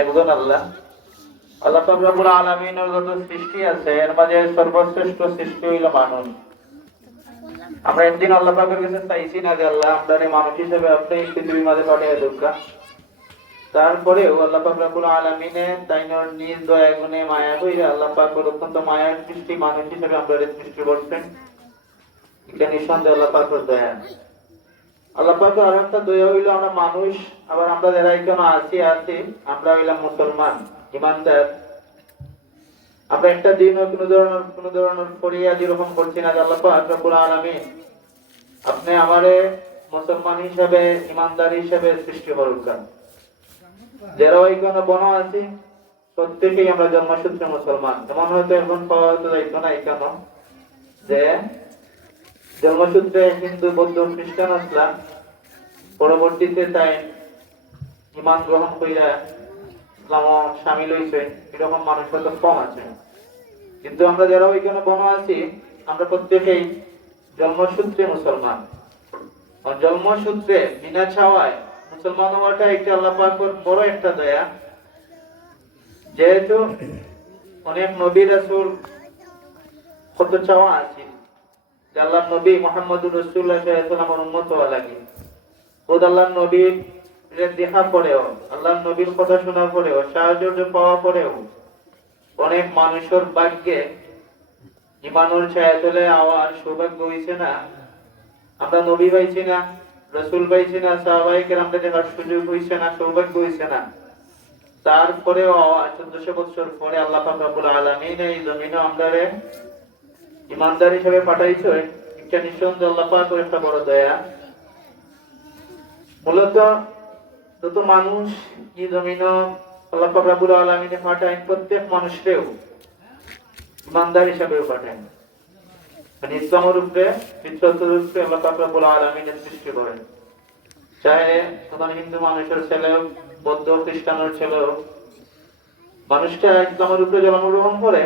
একজন আল্লাহ। আল্লাহ পাক রব্বুল আলামিনের যত সৃষ্টি আছে এর মাঝে সর্বশ্রেষ্ঠ সৃষ্টি হইল মানুষ। আমরা একদিন আল্লাহ পাকের কাছে চাইছি না যে আল্লাহ আপনার মানুষ হিসেবে আপনি পৃথিবীর মাঝে পাঠিয়ে দুঃখা। তারপরেও আল্লাহ পাক রব্বুল আলামিনে তাইনর নিজ দয়া গুণে মায়া হইয়া আল্লাহ পাকের অত্যন্ত মায়ার সৃষ্টি মানুষ হিসেবে আপনাদের সৃষ্টি করছেন। এটা নিঃসন্দেহে আল্লাহ পাকের দয়া। আল্লাহ পাকের আর একটা দয়া হইল আমরা মানুষ, আবার আমরা যারা এখানে আছি আমরা হইলাম মুসলমান ইমানদার। আমরা একটা দিন কোন ধরনের ফরিয়াদ এরকম করছি না যে আল্লাহ পাক রব্বুল আলামিন আপনি আমারে মুসলমান হিসেবে ইমানদার হিসেবে সৃষ্টি করুন। যারা ওইখানে বন আছি প্রত্যেকেই আমরা জন্মসূত্রে মুসলমান। এমন হয়তো এখন পাওয়া যাইতো না এখানে যে জন্মসূত্রে হিন্দু বৌদ্ধ খ্রিস্টান আসলাম, পরবর্তীতে তাই ইমান গ্রহণ কইরা ইসলাম সামিল হইছে, এরকম মানুষ হয়তো কম আছে। কিন্তু আমরা যারা ওইখানে বন আছি আমরা প্রত্যেকেই জন্মসূত্রে মুসলমান। জন্মসূত্রে বিনা ছাওয়ায় মুসলমান হওয়াটা একটা আল্লাহ পাকের বড় একটা দয়া। যেহেতু অনেক নবী রাসূল কত চাওয়া আছে যে আল্লাহ নবী মুহাম্মদুর রাসূলুল্লাহ সাল্লাল্লাহু আলাইহি ওয়াসাল্লামের উম্মত হওয়া লাগে। খোদ আল্লাহ নবীর দেখা পরেও, আল্লাহ নবীর কথা শোনা পরেও, সাহায্য পাওয়া পরেও অনেক মানুষের ভাগ্যে ইমানের ছায়াতলে আওয়ার সৌভাগ্য হইছে না। আমরা নবী পাইছি না, রাসূল পাইছি না, সাহাবায়ে কেরামকে দেখার সুযোগ হইছে না, সৌভাগ্য হইছে না। তারপরেও 1400 বছর পরে আল্লাহ পাক রব্বুল আলামিন এই জমিনে আমরারে ইমানদার হিসেবে পাঠাইছে। এটা নিঃসন্দেহে আল্লাহ পাকের একটা বড় দয়া। মূলত যত মানুষ এই জমিনে আল্লাহ পাক রব্বুল আলামিন পাঠায় প্রত্যেক মানুষকেও ইমানদার হিসেবে পাঠায়। মানে ইসলামের উপরে ফিতরতের উপরে আল্লাহ পাক রব্বুল আলামিন সৃষ্টি করেন। চাহে তখন হিন্দু মানুষের ছেলে, বৌদ্ধ খ্রিস্টানের ছেলে, মানুষটা ইসলামের উপরে জন্মগ্রহণ করে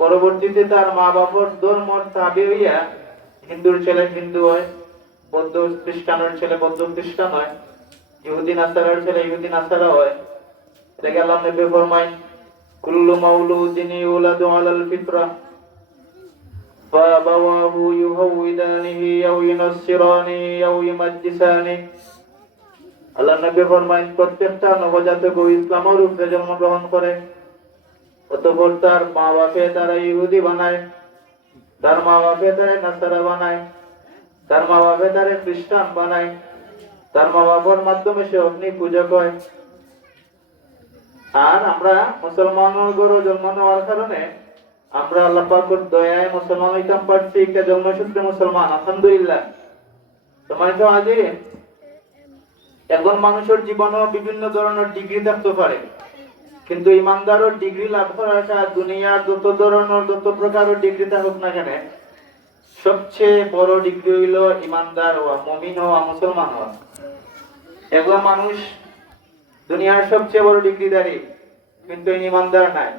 পরবর্তীতে তার মা বাবার ধর্মের তাবে হইয়া হিন্দুর ছেলে হিন্দু হয়, বৌদ্ধ খ্রিস্টানের ছেলে বৌদ্ধ খ্রিস্টান হয়, ইহুদি নাসারার ছেলে ইহুদি নাসারা হয়। এটাকে আল্লাহ নবী ফরমায় কুল্লু মাউলুদিন ইউলাদু আলাল ফিতরাহ ফাবাওয়াহু ইউহাউদানিহি আও ইউনাসসিরানিহি আও ইউমাজ্জিসানিহি। আল্লাহ নবী ফরমায় প্রত্যেকটা নবজাতক ইসলামের উপরে জন্মগ্রহণ করে, অতঃপর তার মা বাপে তারা ইহুদি বানায়, তার মা বাপে তারা নাসারা বানায়, তার মা বাপে তারা খ্রিস্টান বানায়, তার মা বাবার মাধ্যমে সে অগ্নি পূজা করে। আর আমরা মুসলমানের ঘরে জন্ম নেওয়ার কারণে আমরা আল্লাহ পাকের দয়ায় মুসলমান হইতাম পারছি। একটা জন্মসূত্রে মুসলমান, আলহামদুলিল্লাহ। তোমার তো আজ একজন মানুষের জীবনে বিভিন্ন ধরনের ডিগ্রি থাকতে পারে, কিন্তু ইমানদারের ডিগ্রি লাভ করাটা দুনিয়ার যত ধরনের যত প্রকারের ডিগ্রি থাকুক না কেন, সবচেয়ে বড় ডিগ্রি হইল ইমানদার হওয়া, মুমিন হওয়া, মুসলমান হওয়া। একজন মানুষ দুনিয়ার সবচেয়ে বড় ডিগ্রিধারী কিন্তু ইমানদার নাই,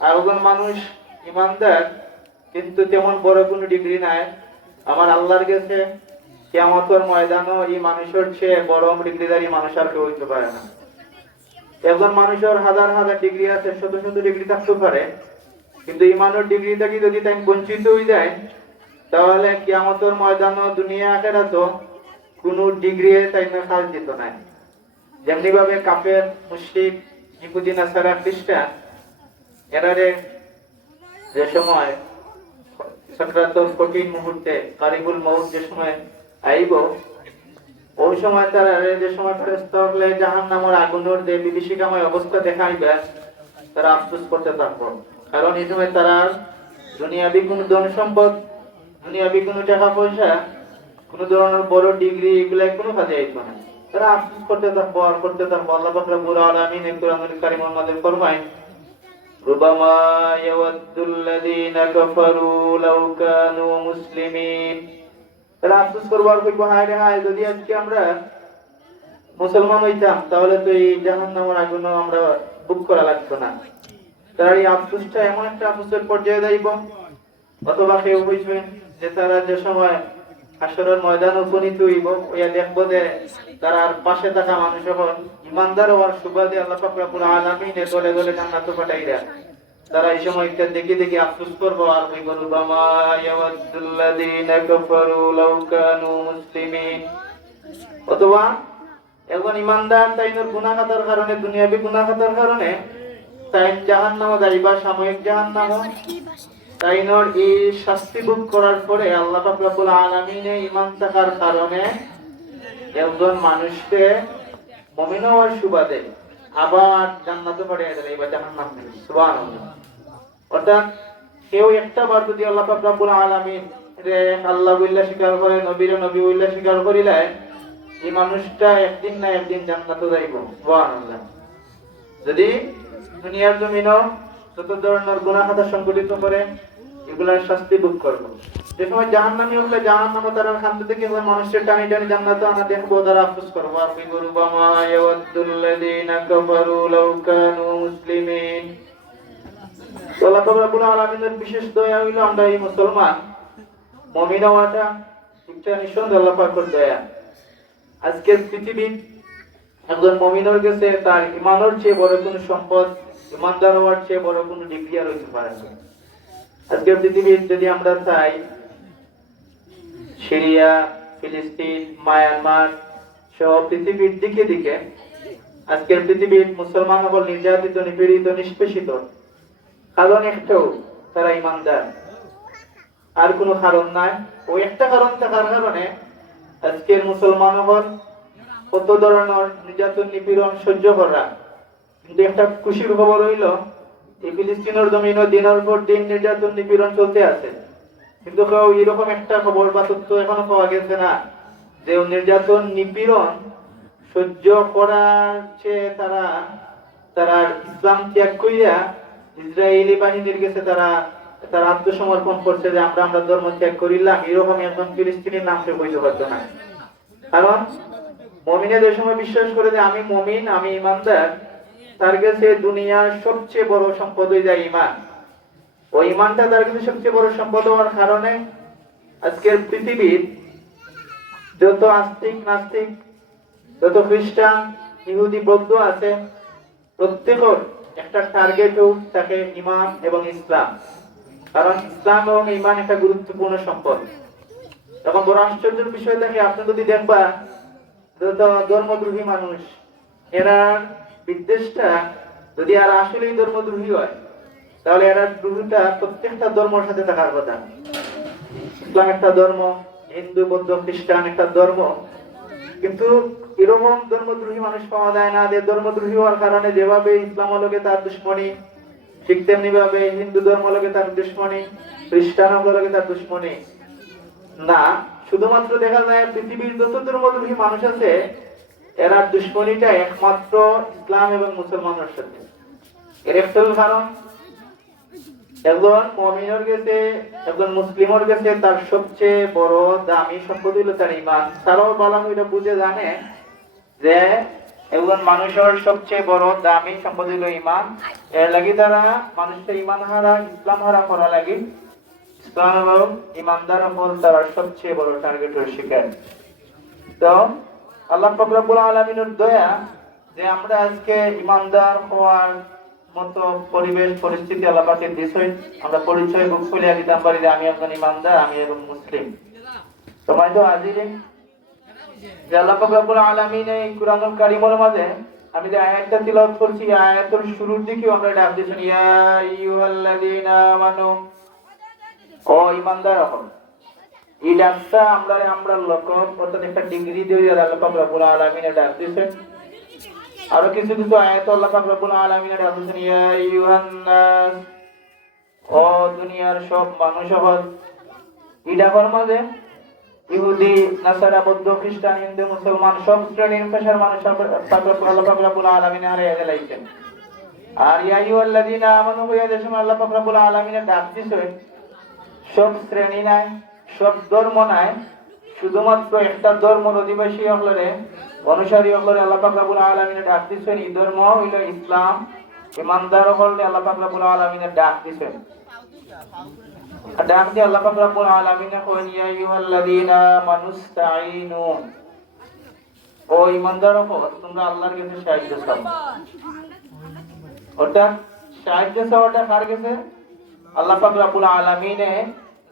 আর একজন মানুষ ইমানদার কিন্তু তেমন বড় কোনো ডিগ্রি নাই। আমার আল্লাহর কাছে কিয়ামতের ময়দানে এই মানুষের চেয়ে বড় ডিগ্রিধারী মানুষ আর কেউ হইতে পারে না। একজন মানুষের হাজার হাজার ডিগ্রি আছে, শত শত ডিগ্রি থাকতে পারে, কিন্তু ইমানের ডিগ্রি থেকে যদি তাই বঞ্চিত হয়ে যায় তাহলে কিয়ামতের ময়দানে দুনিয়া আখিরাতে কোনো ডিগ্রি তাই না কাজ দিত না। যেমনি ভাবে কাফের, মুশরিক, ইহুদি নাসারা, খ্রিস্টান এরারে যে সময় সাকরাতুল কঠিন মুহূর্তে কারিবুল মউত যে সময় আইব, ওই সময় তারা যে সময় ফেরেশতা হলে জাহান্নামের আগুনের যে বিভীষিকাময় অবস্থা দেখাইবে তারা আফসোস করতে থাকবে। কারণ এই সময় তারা দুনিয়াবি কোনো ধন সম্পদ, দুনিয়াবি কোনো টাকা পয়সা, কোনো ধরনের বড় ডিগ্রি এগুলা কোনো কাজে আইতো না। তারা আফসোস করতে থাকবো আর করতে থাকবো। আল্লাহ পাক রব্বুল আলামিন কোরআনুল কারীমের মধ্যে ফরমায় রুবামা ইয়াওয়াদ্দুল্লাযীনা কাফারু লাউ কানু মুসলিমিন। তারা আফসোস করবো আর কইবো হায় রে হায়, যদি আজকে আমরা মুসলমান হইতাম তাহলে তো এই জাহান্নামের আগুন আমরা বুক করা লাগতো না। তারা এই আফসোসটা এমন একটা আফসোসের পর্যায়ে যাইব, অথবা কেউ বুঝবে যে তারা যে সময় হাসরের ময়দান উপনীত হইব, ওয়া দেখব যে তার পাশে থাকা মানুষ হল ইমানদার হওয়ার সুবাদে আল্লাহ পাক রব্বুল আলামিন দলে দলে জান্নাতে পাঠাইরা। তারা এই সময় দেখে দেখে আফসোস করবো আর কই করব, মা ইয়াওয়াদুল্লাযিনা কাফারু লাউ কানু মুসলিমিন। অথবা একজন ইমানদার তাইনের গুনাহ খাতার কারণে, দুনিয়াবি গুনাহ খাতার কারণে তাই জাহান্নামে যাইবা, সাময়িক জাহান্নামে তাইনের এই শাস্তি ভোগ করার পরে আল্লাহ পাক রব্বুল আলামিন ঈমান থাকার কারণে একজন মানুষকে মুমিন হওয়ার সুবাদে আবার জান্নাতে পাঠিয়ে দেন, এবার জাহান্নাম থেকে। সুবহানাল্লাহ। অর্থাৎ কেউ একটা বার যদি আল্লাহ পাক রব্বুল আলামিন রে আল্লাহ বইলা স্বীকার করে, নবীর নবী বইলা স্বীকার করিলে এই মানুষটা একদিন না একদিন জান্নাতে যাইব। সুবহানাল্লাহ। যদি দুনিয়ার জমিনও যত ধরনের গুনাহ খাতা সংগঠিত করে এগুলার শাস্তি ভোগ করবো, যে সময় জাহান্নামী হলে জাহান্নামে তারা খান্ত থেকে মানুষের টানি টানি জান্নাতে আনা দেখবো, তারা আফসোস করবো আর কি করব, মা ইয়াওয়াদুল্লাযিনা কাফারু লাউ কানু মুসলিমিন। আল্লাহ পাক রব্বুল আলামিনের বিশেষ দয়া হইলো আমরা এই মুসলমান মুমিন হওয়াটা একটা নিঃসন্দেহে আল্লাহ পাকের দয়া। আজকের পৃথিবী একজন মুমিনের কাছে তার ঈমানের চেয়ে বড় কোনো সম্পদ, ঈমানদার হওয়ার চেয়ে বড় কোনো ডিগ্রি আর হইতে পারে না। আজকের পৃথিবীর যদি আমরা চাই, সিরিয়া, ফিলিস্তিন, মায়ানমার সহ পৃথিবীর দিকে দিকে আজকের পৃথিবীর মুসলমান সকল নির্যাতিত, নিপীড়িত, নিষ্পেষিত, কারণ একটাও, তারা ঈমানদার। আর কোনো কারণ নাই। ওই একটা কারণ থাকার কারণে আজকের মুসলমান সকল কত ধরনের নির্যাতন, নিপীড়ন সহ্য করা। কিন্তু একটা খুশির খবর হইল, এই ফিলিস্তিনের জমিনে দিনের পর দিন নির্যাতন, নিপীড়ন চলতে আছে, কিন্তু কেউ এরকম একটা খবর বা তথ্য এখনো পাওয়া গেছে না যে নির্যাতন, নিপীড়ন সহ্য করার চেয়ে তারা ইসলাম ত্যাগ করিয়া ইসরায়েলি বাহিনীর কাছে তারা আত্মসমর্পণ করছে, যে আমরা ধর্ম ত্যাগ করিলাম। এরকম একজন ফিলিস্তিনির নাম সে বইতে পারতো না। কারণ মুমিনের ওই সময় বিশ্বাস করে যে আমি মুমিন, আমি ঈমানদার, তার কাছে দুনিয়ার সবচেয়ে বড় সম্পদ হয়ে যায় ঈমান। ওই ঈমানটা তার কাছে সবচেয়ে বড় সম্পদ হওয়ার কারণে আজকের পৃথিবীর যত আস্তিক, নাস্তিক, যত খ্রিস্টান, ইহুদি, বৌদ্ধ আছে, প্রত্যেকের একটা টার্গেট থাকে ঈমান এবং ইসলাম। কারণ ইসলাম এবং ঈমান একটা গুরুত্বপূর্ণ সম্পদ। এখন বড় আশ্চর্যের বিষয় থাকে, আপনি যদি দেখবা যত ধর্মদ্রোহী মানুষ, এরা বিদ্বেষটা যদি আর আসলেই ধর্মদ্রোহী হয়, তাহলে এরা দ্রোহীটা প্রত্যেকটা ধর্মের সাথে থাকার কথা। ইসলাম একটা ধর্ম, হিন্দু, বৌদ্ধ, খ্রিস্টান একটা ধর্ম, কিন্তু এরকম ধর্মদ্রোহী মানুষ পাওয়া যায় না যে ধর্মদ্রোহী হওয়ার কারণে যেভাবে ইসলাম লোকে তার দুশ্মনী, ঠিক তেমনি ভাবে হিন্দু ধর্ম লোকে তার দুশ্মনী, খ্রিস্টান লোকে তার দুশ্মনী না। শুধুমাত্র দেখা যায় পৃথিবীর যত ধর্মদ্রোহী মানুষ আছে, এরা দুশ্মনীটা একমাত্র ইসলাম এবং মুসলমানের সাথে। এর একটা কারণ, একজন মুমিনের কাছে, একজন মুসলিমের কাছে তার সবচেয়ে বড় দামি সম্পদ হলো তার ঈমান। তারাও বালাম এটা বুঝে জানে যে একজন মানুষের সবচেয়ে বড় দামি সম্পদ হলো ঈমান। এর লাগি তারা মানুষের ঈমান হারা, ইসলাম হারা করা লাগে। ইসলাম এবং ঈমানদার হল তার সবচেয়ে বড় টার্গেটের শিকার। তো আল্লাহ পাক রব্বুল আলামিনের দয়া যে আমরা আজকে ঈমানদার হওয়ার মতো পরিবেশ, পরিস্থিতি আল্লাহ পাকের দিয়েছেন। আমরা পরিচয় বুক খুলিয়া দিতাম পারি যে আমি একজন ঈমানদার, আমি একজন মুসলিম। তোমায় তো হাজিরিন, যে আল্লাহ পাক রব্বুল আলামিন এই কুরআনুল কারীমের মাঝে আমি যে আয়াতটা তিলাওয়াত করছি, আয়াতের শুরুর দিকেও আমরা ডাক দিয়েছেন, ইয়া আইয়ুহাল্লাযীনা আমানু, ও ঈমানদার হন। এই ডাকটা আমরা লক্ষ্য অর্থাৎ একটা ডিগ্রি দিয়ে আল্লাহ পাক রব্বুল আলামিন ডাক দিয়েছেন। আরো কিছু কিছু আয়াত আল্লাহ পাক রব্বুল আলামিন ডাক দিয়েছেন, ইয়া আইয়ুহান নাস, ও দুনিয়ার সব মানুষ হল। এই ডাকের মাঝে ইহুদি, নাসারা, বৌদ্ধ, খ্রিস্টান, হিন্দু, মুসলমান সব শ্রেণীর পেশার মানুষ আল্লাহ পাক রব্বুল আলামিন হারিয়ে গেলাইছেন। আর ইয়া আইয়ুহাল্লাযীনা আমানু হইয়া যে সময় আল্লাহ পাক রব্বুল আলামিন ডাক দিয়েছেন, সব শ্রেণী নাই, সব ধর্ম নাই, শুধুমাত্র একটা ধর্মের অধিবাসী হলরে, অনুসারী হলরে আল্লাহ পাক রব্বুল আলামিন ডাক দিয়েছেন। এই ধর্ম হইল ইসলাম। ঈমানদার হলরে আল্লাহ পাক রব্বুল আলামিন ডাক দিয়েছেন। ডাক দিয়ে আল্লাহ পাক রব্বুল আলামিন কইন ইয়া আইয়ুহাল্লাযীনা আমানুস্তাঈনু, ও ঈমানদারগণ তোমরা আল্লাহর কাছে সাহায্য চাও। ওটা সাহায্য চাওয়াটা কার কাছে? আল্লাহ পাক রব্বুল আলামিনে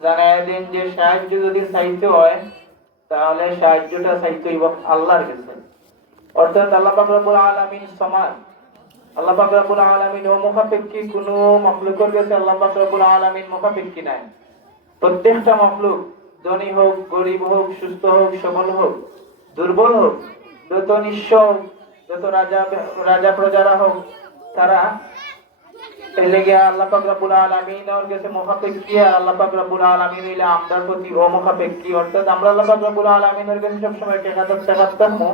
জানায় দেন যে সাহায্য যদি চাইতে হয় তাহলে সাহায্যটা চাইতে হইব আল্লাহর কাছে। অর্থাৎ আল্লাহ পাক রব্বুল আলামিন সমান, আল্লাহ পাক রব্বুল আলামিন ও মুখাপেক্ষী, কোনো মাখলুকের কাছে আল্লাহ পাক রব্বুল আলামিন মুখাপেক্ষী নাই। প্রত্যেকটা মাখলুক ধনী হোক, গরিব হোক, সুস্থ হোক, সবল হোক, দুর্বল হোক, যত নিঃস্ব হোক, যত রাজা প্রজারা হোক, তারা লেগে আল্লাহ পাক রব্বুল আলামিন ওর কাছে মুখাপেক্ষী। আল্লাহ পাক রব্বুল আলামিন হইলে আমরার প্রতি অমুখাপেক্ষী। অর্থাৎ আমরা আল্লাহ পাক রব্বুল আলামিনের কাছে সবসময় টেকাত থাকবো।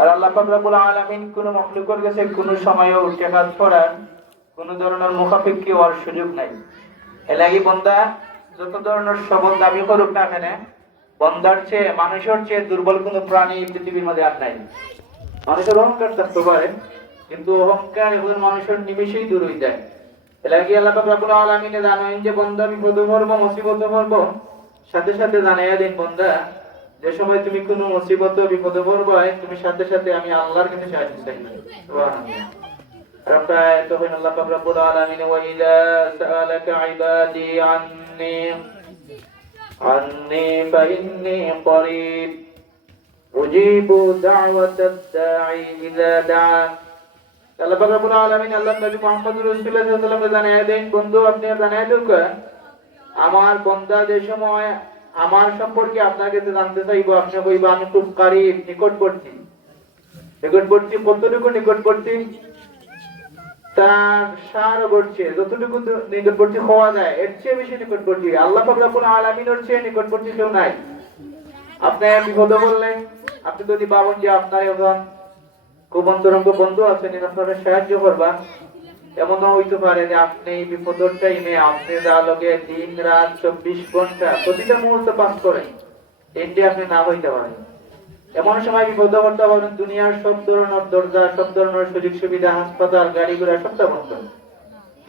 আর আল্লাহ পাক রব্বুল আলামিন কোন মাখলুকের কাছে কোন সময়ও টেকাত করার কোন ধরনের মুখাপেক্ষী হওয়ার সুযোগ নাই। এর লাগি বান্দা যত ধরনের সবল দাবি করুক না কেন, বান্দার চেয়ে, মানুষের চেয়ে দুর্বল কোন প্রাণী পৃথিবীর মধ্যে আর নাই। মানুষের অহংকার থাকতে পারে, কিন্তু অহংকার এখন মানুষের নিমেষেই দূর হয়ে যায়। এর লাগি আল্লাহ পাক রব্বুল আলামিন জানেন যে বান্দা বিপদে পড়বো, মুসিবতে পড়বো, সাথে সাথে জানাইয়া দিন বান্দা যে সময় তুমি কোনো মুসিবত বিপদে পড়বে তুমি সাথে সাথে আমি আল্লাহর কাছে সাহায্য চাইবে। সুবহানাল্লাহ। রব্বা তখন আল্লাহ পাক রব্বুল আলামিন ওয়া ইযা সাআলাকা ইবাদি আন্নি ফাইন্নী করিব উজিবু দাওয়াতাদ দাঈ ইযা দাআন। আল্লাহ পাক রব্বুল আলামিন আল্লাহ নবী মুহাম্মদ রাসূলুল্লাহ সাল্লাল্লাহু আলাইহি ওয়াসাল্লাম জানায় দেন, বন্ধু আপনি জানায় দেন আমার বান্দা যে সময় আমার সম্পর্কে আপনার কাছে জানতে চাইবো, আপনি কইবা আমি খুব কারীব, নিকটবর্তী। নিকটবর্তী কতটুকু নিকটবর্তী? তার সারবর্তী, যতটুকু নিকটবর্তী হওয়া যায় এর চেয়ে বেশি নিকটবর্তী। আল্লাহ পাক রব্বুল আলামিনের চেয়ে নিকটবর্তী কেউ নাই। আপনি বিপদে পড়লেন, আপনি যদি ভাবেন যে আপনার একজন খুব অন্তরঙ্গ বন্ধু আছেন, আপনারা সাহায্য করবা, এমনও হইতে পারে যে আপনি এই বিপদের টাইমে আপনি যা লগে দিন রাত 24 ঘন্টা প্রতিটা মুহূর্ত পাস করেন, এটি আপনি না হইতে পারেন। এমন সময় বিপদে পড়তে পারেন, দুনিয়ার সব ধরনের দরজা, সব ধরনের সুযোগ সুবিধা, হাসপাতাল, গাড়ি ঘোড়া সবটা বন্ধ,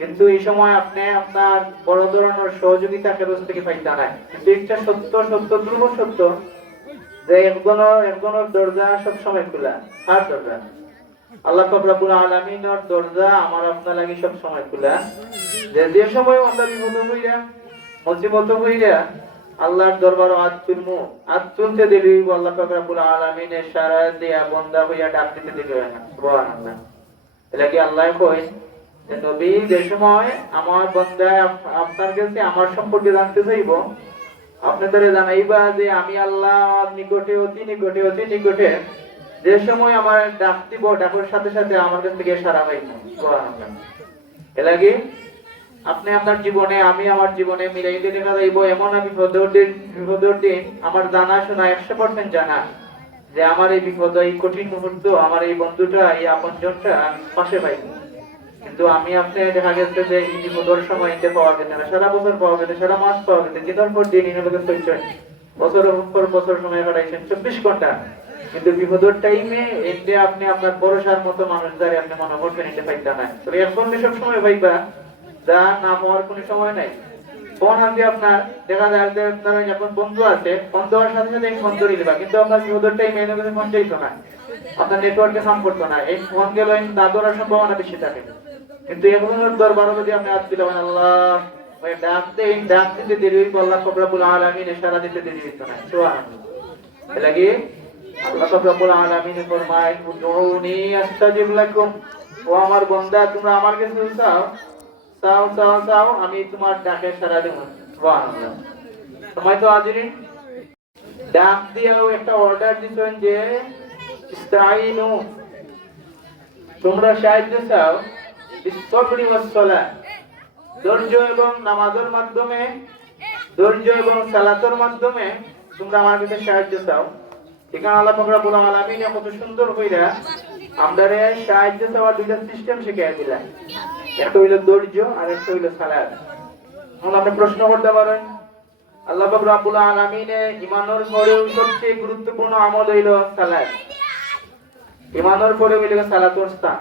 কিন্তু এই সময় আপনি আপনার বড় ধরনের সহযোগিতা কেবল থেকে পাইতে নাই। কিন্তু একটা সত্য, ধ্রুব সত্য, যে একজনের দরজা সব সময় খোলা। আর দরজা আল্লাহ পাক রব্বুল আলামিনের দরজা আমার আপনার লাগি সব সময় খোলা। যে সময় আমরা বিপদ হইরা, মুসিবত হইরা আল্লাহর দরবারে হাত তুলতে দিবি, আল্লাহ পাক রব্বুল আলামিনের সারা দিয়া বান্দা হইয়া ডাক দিতে দিবে না। সুবহানাল্লাহ। এটা কি আল্লাহ কই যে নবী যে সময় আমার বান্দা আপনার কাছে আমার সম্পর্কে জানতে চাইবো, আপনি তারে জানাইবা যে আমি আল্লাহ নিকটে, অতি নিকটে, অতি নিকটে। যে সময় আমার ডাক দিব, ডাকের সাথে সাথে আমার কাছ থেকে সাড়া পাইব। সুবহানাল্লাহ। এর লাগি আপনি আপনার জীবনে, আমি আমার জীবনে মিলাইতে দেখা যাইব এমন আমি বিপদের দিন আমার জানা শোনা 100% জানা যে আমার এই বিপদ, এই কঠিন মুহূর্ত আমার এই বন্ধুটা, এই আপনজনটা আমি পাশে পাইব। কিন্তু আমি আপনি দেখা গেছে যে এই বিপদের সময় এতে পাওয়া যেতে না, সারা বছর পাওয়া যেতে, সারা মাস পাওয়া যেতে, দিনের পর দিন ইনলোকে চলছেন, বছরের পর বছর সময় কাটাইছেন 24 ঘন্টা, কিন্তু বিপদের টাইমে এতে আপনি আপনার ভরসার মতো মানুষ যারে আপনি মনে করবেন এটা পাইতা না। তো এখন সব সময় পাইবা যা না হওয়ার কোনো সময় নাই। ফোন আছে আপনার, দেখা যায় যে আপনার এখন বন্ধু আছে, বন্ধু হওয়ার সাথে সাথে ফোন ধরে দিবা, কিন্তু আপনার বিপদের টাইমে এনে কোনো ফোন চাইতো না, আপনার নেটওয়ার্কে কাম করতো না, এই ফোন গেল না ধরার সম্ভাবনা বেশি থাকে। কিন্তু একজনের দরবারে যদি আপনি হাত দিলেন, আল্লাহ ডাক দিতে দেরি হইব, আল্লাহ পাক রব্বুল আলামিন ইশারা দিতে দেরি হইতো না। সুবহানাল্লাহ। এর লাগি আল্লাহ পাক রব্বুল আলামিন ফরমায় উদউনি আস্তাজিব লাকুম, ও আমার বান্দা তোমরা আমার কাছে চাও, চাও চাও চাও, আমি তোমার ডাকে সাড়া দেব। সুবহানাল্লাহ। সময় তো হাজিরিন, ডাক দিয়েও একটা অর্ডার দিছেন যে ইস্তাইনু, তোমরা সাহায্য চাও, বিসসবরি ওয়াস সালাত, ধৈর্য এবং নামাজের মাধ্যমে, ধৈর্য এবং সালাতের মাধ্যমে তোমরা আমার কাছে সাহায্য চাও। এখানে আল্লাহ পাক রব্বুল আলামিন কত সুন্দর কইরা আমরারে সাহায্য চাওয়ার দুইটা সিস্টেম শিখিয়ে দিলেন, একটা হইল ধৈর্য আর একটা হইল সালাত। এখন আপনি প্রশ্ন করতে পারেন, আল্লাহ পাক রব্বুল আলামিন ঈমানের পরেও সবচেয়ে গুরুত্বপূর্ণ আমল হইল সালাত। ঈমানের পরে হইল সালাতুর স্থান,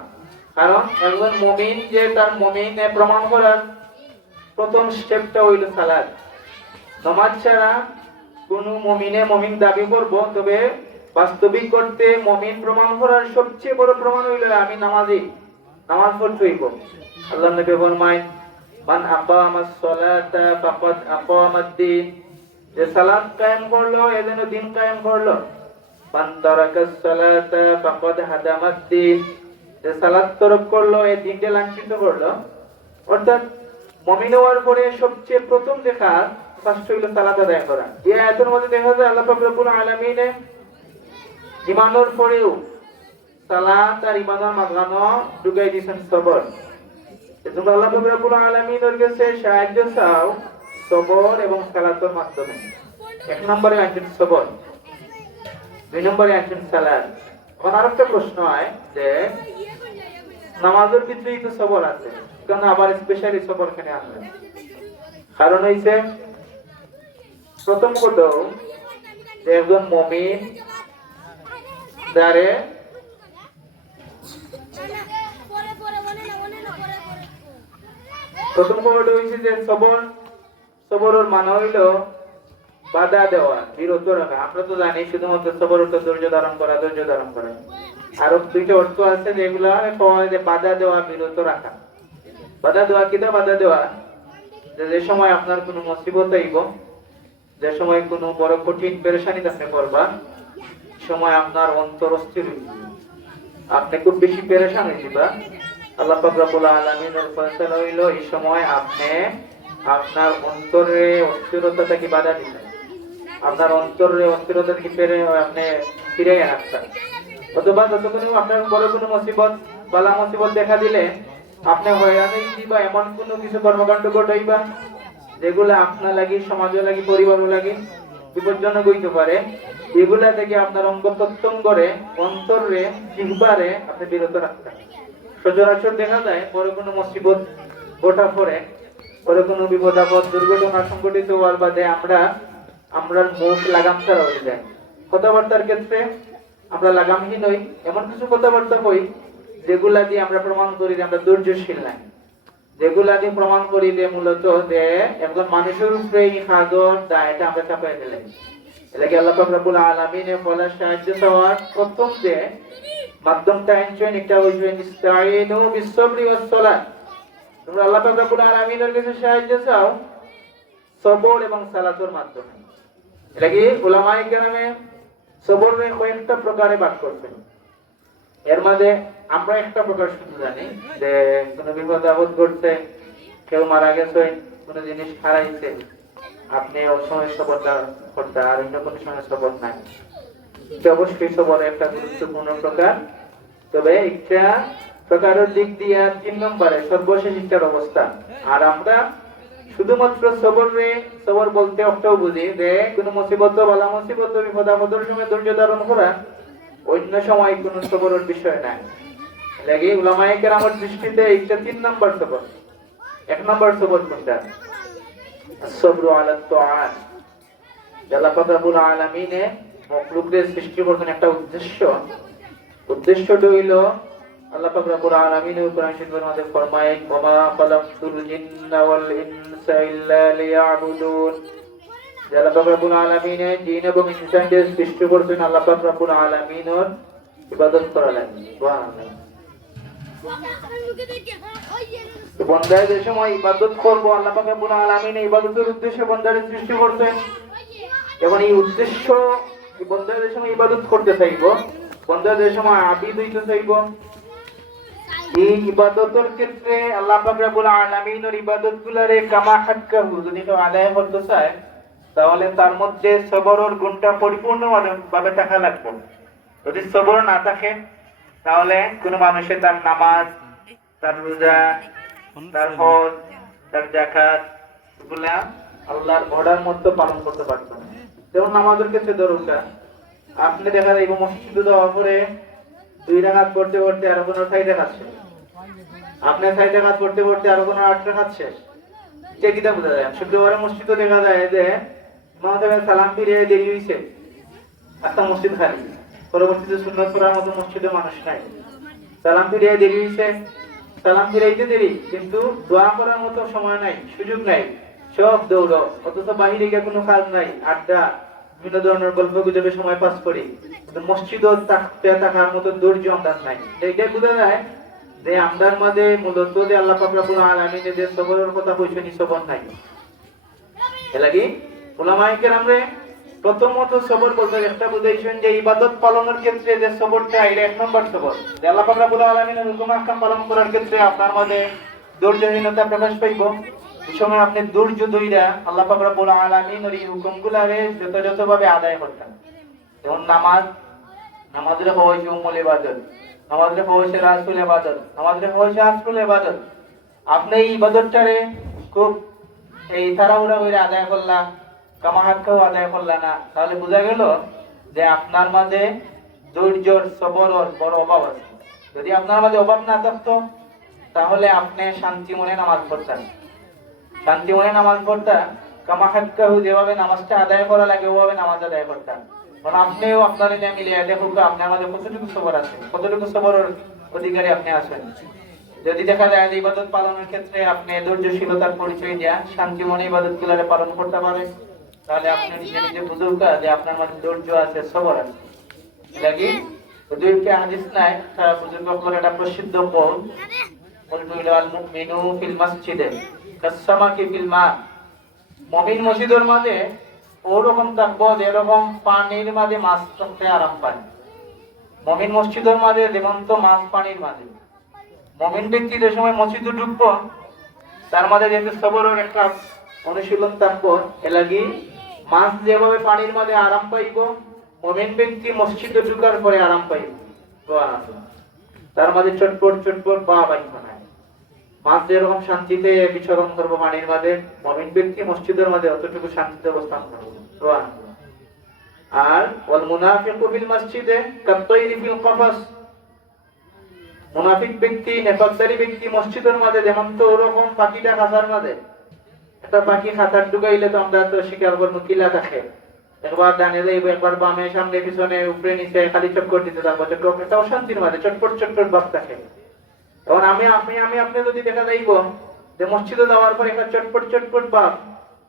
কারণ একজন মুমিন যে তার মুমিনে প্রমাণ করার প্রথম স্টেপটা হইল সালাত। নামাজ ছাড়া কোন মুমিন দাবি করব, তবে বাস্তবিক করতে মুমিন প্রমাণ করার সবচেয়ে বড় প্রমাণ হইল আমি নামাজি, নামাজ পড়তে হইব। আল্লাহ নবী ফরমায় মান আকামাস সালাতা ফাকাদ আকামাদ-দ্বীন, যে সালাত কায়েম করলো এ যেন দিন কায়েম করলো। মান তারাকাস সালাতা ফাকাদ হাদামাদ-দ্বীন, যে সালাত তরক করলো এ দিনকে লাঞ্ছিত করলো। অর্থাৎ মুমিন হওয়ার পরে সবচেয়ে প্রথম যে কাজ ফার্স্ট হইল সালাত আদায় করা। এই আয়াতের মধ্যে দেখা যায় আল্লাহ পাক রব্বুল আলামিনে ঈমানের পরেও সালাত আর ঈমানের মাঝখানে ঢুকাই দিয়েছেন সবর। এজন্য আল্লাহ পাক রব্বুল আলামিনের কাছে সাহায্য চাও সবর এবং সালাতের মাধ্যমে। এক নম্বরে আছেন সবর, দুই নম্বরে আছেন সালাত। এখন আরেকটা প্রশ্ন হয় যে নামাজের ভিতরেই তো সবর আছে, কেন আবার স্পেশালি সবর কেন আনলেন? কারণ হইছে প্রথম কথা যে একজন মুমিন যারে প্রথম কথাটা হইছে যে সবরের মানে হইল বাধা দেওয়া, বিরত রাখা। আমরা তো জানি শুধুমাত্র সবর অর্থ ধৈর্য ধারণ করা, ধৈর্য ধারণ করা। আরো দুইটা অর্থ আছে যেগুলা যে বাধা দেওয়া, বিরত রাখা। বাধা দেওয়া কিনা বাধা দেওয়া যে সময় আপনার কোনো মুসিবত আইব, যে সময় কোনো বড় কঠিন পেরেশানি আপনি করবা, সময় আপনার অন্তর অস্থির হইবে, আপনি খুব বেশি পেরেশান হয়ে যাবা। আল্লাহ পাক রব্বুল আলামিনের ফয়সালা হইল এই সময় আপনি আপনার অন্তরে অস্থিরতা থেকে বাধা দিবেন, আপনার অন্তরে অস্থিরতা থেকে আপনি ফিরে রাখবেন। অথবা যতক্ষণ আপনার বড় কোনো মুসিবত বালা মুসিবত দেখা দিলে আপনি হয়রান হইবা, এমন কোনো কিছু কর্মকাণ্ড ঘটাইবা যেগুলা আপনার লাগি, সমাজে লাগি, পরিবারও লাগি বিপজ্জনক হইতে পারে। এগুলা থেকে আপনার অঙ্গ প্রত্যঙ্গরে, অন্তরে, জিহ্বারে আপনি বিরত রাখবেন। সচরাচর দেখা যায় বড় কোনো মুসিবত ঘটা পরে, বড় কোনো বিপদ আপদ দুর্ঘটনা সংঘটিত হওয়ার বাদে আমরা মুখ লাগাম ছাড়া হয়ে যায়। কথাবার্তার ক্ষেত্রে আমরা লাগামহীন হই, এমন কিছু কথাবার্তা হই যেগুলা দিয়ে আমরা প্রমাণ করি যে আমরা ধৈর্যশীল নাই, যেগুলা দিয়ে প্রমাণ করি যে মূলত যে একজন মানুষের উপরে এই হাজর দায়টা আমরা চাপাই দিলেন। এলাকে আল্লাহ পাক রব্বুল আলামিনের বলা সাহায্য চাওয়ার প্রথম যে মাধ্যমটা আইনছেন এটা হইছে ইস্তাঈনু বিস-সাবরি ওয়াস-সালাত। তোমরা আল্লাহ পাক রব্বুল আলামিনের কাছে সাহায্য চাও সবর এবং সালাতের মাধ্যমে। এলাকে উলামায়ে কেরামে সবরের কয়েকটা প্রকারে ভাগ করছেন। এর মধ্যে আমরা একটা প্রকার শুধু জানি যে কোনো বিপদ আপদ ঘটছে, কেউ মারা গেছে, কোনো জিনিস হারাইছে, আপনি অসময় সবর করতে আর অন্য কোনো সময় সবর নাই। অবশ্যই সবরের একটা গুরুত্বপূর্ণ প্রকার। তবে একটা প্রকারের দিক দিয়ে 3 নম্বরে সর্বশেষ ইচ্ছার অবস্থা। আর আমরা শুধুমাত্র সবর বলতে অর্থও বুঝি যে কোনো মুসিবত, বালা মুসিবত, বিপদ আপদের সময় ধৈর্য ধারণ করা, অন্য সময় কোনো সবরের বিষয় নাই। লাগে উলামায়ে কেরামের দৃষ্টিতে এটা 3 নম্বর সবর। 1 নম্বর সবর কোনটা? সবরু আলা তাআত। আল্লাহ পাক রব্বুল আলামিনে মাখলুকদের সৃষ্টি করেছেন একটা উদ্দেশ্যটা হইল আল্লাহ পাক রব্বুল আলামিন কোরআন শরীফের মধ্যে ফরমায় ওমা খালাকতুল জিন্না ওয়াল ইনসা ইল্লা লিয়াবুদুন। আল্লাহ পাক রব্বুল আলামিন জিন এবং ইনসানদের সৃষ্টি করেছেন আল্লাহ পাক রব্বুল আলামিনের ইবাদত করার জন্য। সুবহানাল্লাহ। তো বান্দার যে সময় ইবাদত করব, আল্লাহ পাক রব্বুল আলামিন ইবাদতের উদ্দেশ্যে বান্দার সৃষ্টি করেছেন। এখন এই উদ্দেশ্য বান্দার যে সময় ইবাদত করতে চাইব, বান্দার যে সময় আবিদ হইতে চাইব, এই ইবাদতের ক্ষেত্রে আল্লাহ পাক রব্বুল আলামিনের ইবাদতগুলোরে কামা হাক্কাহু যদি কেউ আদায় করতে চায়, তাহলে তার মধ্যে সবরের গুণটা পরিপূর্ণভাবে থাকা লাগবে। যদি সবর না থাকে তাহলে কোনো মানুষের তার নামাজ, তার রোজা, তার হজ, তার যাকাত এগুলা আল্লাহর অর্ডার মতো পালন করতে পারত না। যেমন নামাজের ক্ষেত্রে ধরুনটা আপনি দেখা যায় মসজিদে যাওয়ার পরে 2 রাকাত পড়তে পড়তে আরো কোনো 6 রাকাত শেষ, আপনি 6 রাকাত পড়তে পড়তে আরো কোনো 8 রাকাত শেষ। এটা কিটা বোঝা যায়? শুক্রবারে মসজিদে দেখা যায় যে ইমাম সালাম ফিরে দেরি হইছে, একটা মসজিদ খালি, পরবর্তীতে সুন্নাত পড়ার মতো মসজিদে মানুষ নাই, সালাম ফিরে দেরি হইছে, সালাম ফিরাইতে দেরি, কিন্তু দোয়া করার মতো সময় নাই, সুযোগ নাই, সব দৌড়। অথচ বাহিরে গিয়ে কোনো কাজ নাই, আড্ডা, বিভিন্ন ধরনের গল্প গুজবে সময় পাস করি। মসজিদও থাকার মতো ধৈর্য আমরা নাই। এইটাই বোঝা যায় যে আমরার মাঝে মূলত যে আল্লাহ পাক রব্বুল আলামিন যে সবরের কথা কইছেন, সবর নাই। এলাকি উলামায়ে কেরামরে প্রথমত সবর বলতে একটা বুঝাইছেন যে ইবাদত পালনের ক্ষেত্রে যে সবরটা, এটা এক নম্বর সবর। যে আল্লাহ পাক রব্বুল আলামিনের হুকুম আহকাম পালন করার ক্ষেত্রে আপনার মাঝে ধৈর্যহীনতা প্রকাশ পাইব। এই সময় আপনি ধৈর্য ধইরা আল্লাহ পাক রব্বুল আলামিনের এই হুকুমগুলারে যথাযথভাবে আদায় করতেন। যেমন নামাজের হওয়াইছে উম্মুল ইবাদত, নামাজের হওয়াইছে রাসূল ইবাদত, নামাজের হওয়াইছে আসরুল ইবাদত। আপনি এই ইবাদতটারে খুব এই তাড়াহুড়া করে আদায় করলাম, কামাহাতকেও আদায় করলা না, তাহলে বোঝা গেল যে আপনার মাঝে ধৈর্যর সবরের বড় অভাব আছে। যদি আপনার মাঝে অভাব না থাকতো তাহলে আপনি শান্তি মনে নামাজ পড়তেন, শান্তি মনে নামাজ পড়তেন, কামাহাতকেও যেভাবে নামাজটা আদায় করা লাগে ওভাবে নামাজ আদায় করতেন। কারণ আপনিও আপনার নিয়ে মিলিয়ে দেখুন আপনার মাঝে কতটুকু সবর আছে, কতটুকু সবরের অধিকারী আপনি আছেন। যদি দেখা যায় যে ইবাদত পালনের ক্ষেত্রে আপনি ধৈর্যশীলতার পরিচয় দেয়া শান্তি মনে ইবাদত গুলারে পালন করতে পারেন, তাহলে আপনি নিজে নিজে বুঝুকা যে আপনার মধ্যে ধৈর্য আছে, সবর আছে। লাগি দুইটা হাদিস নাই, তারা বুজুর্গ করে একটা প্রসিদ্ধ কওল, বলতো আল মুমিনু ফিল মসজিদে কাসসামাকি ফিল মা। মুমিন মসজিদের মাঝে ওরকম থাকবো যেরকম পানির মাঝে মাছ থাকতে আরাম পায়। মুমিন মসজিদের মাঝে যেমন তো মাছ পানির মাঝে। মুমিন ব্যক্তি যে সময় মসজিদে ঢুকবো তার মাঝে যেহেতু সবরের একটা অনুশীলন থাকবো, এলাগি মাছ যেভাবে পানির মাঝে আরাম পাইব, মুমিন ব্যক্তি মসজিদে ঢুকার পরে আরাম পাইব। তার মাঝে চটপট চটপট পা বাইব না। মাছ যেরকম শান্তিতে বিচরণ করবো পানির মাঝে, মুমিন ব্যক্তি মসজিদের মাঝে অতটুকু শান্তিতে অবস্থান করবো। আর ওয়াল মুনাফিকু ফিল মসজিদে কাত্তাইরি ফিল কফাস। মুনাফিক ব্যক্তি, নেফাকদারী ব্যক্তি মসজিদের মাঝে যেমন তো ওরকম পাখিটা খাঁচার মাঝে। একটা পাখি খাঁচার ঢুকাইলে তো আমরা তো শিকার করবো, কিলা থাকে, একবার ডানে যাইবো, একবার বামে, সামনে পিছনে, উপরে নিচে খালি চক্কর দিতে থাকবো, একটা অশান্তির মাঝে চটপট চটপট ভাব থাকে। তখন আপনি যদি দেখা যাইব যে মসজিদে যাওয়ার পর একটা চটপট চটপট ভাব,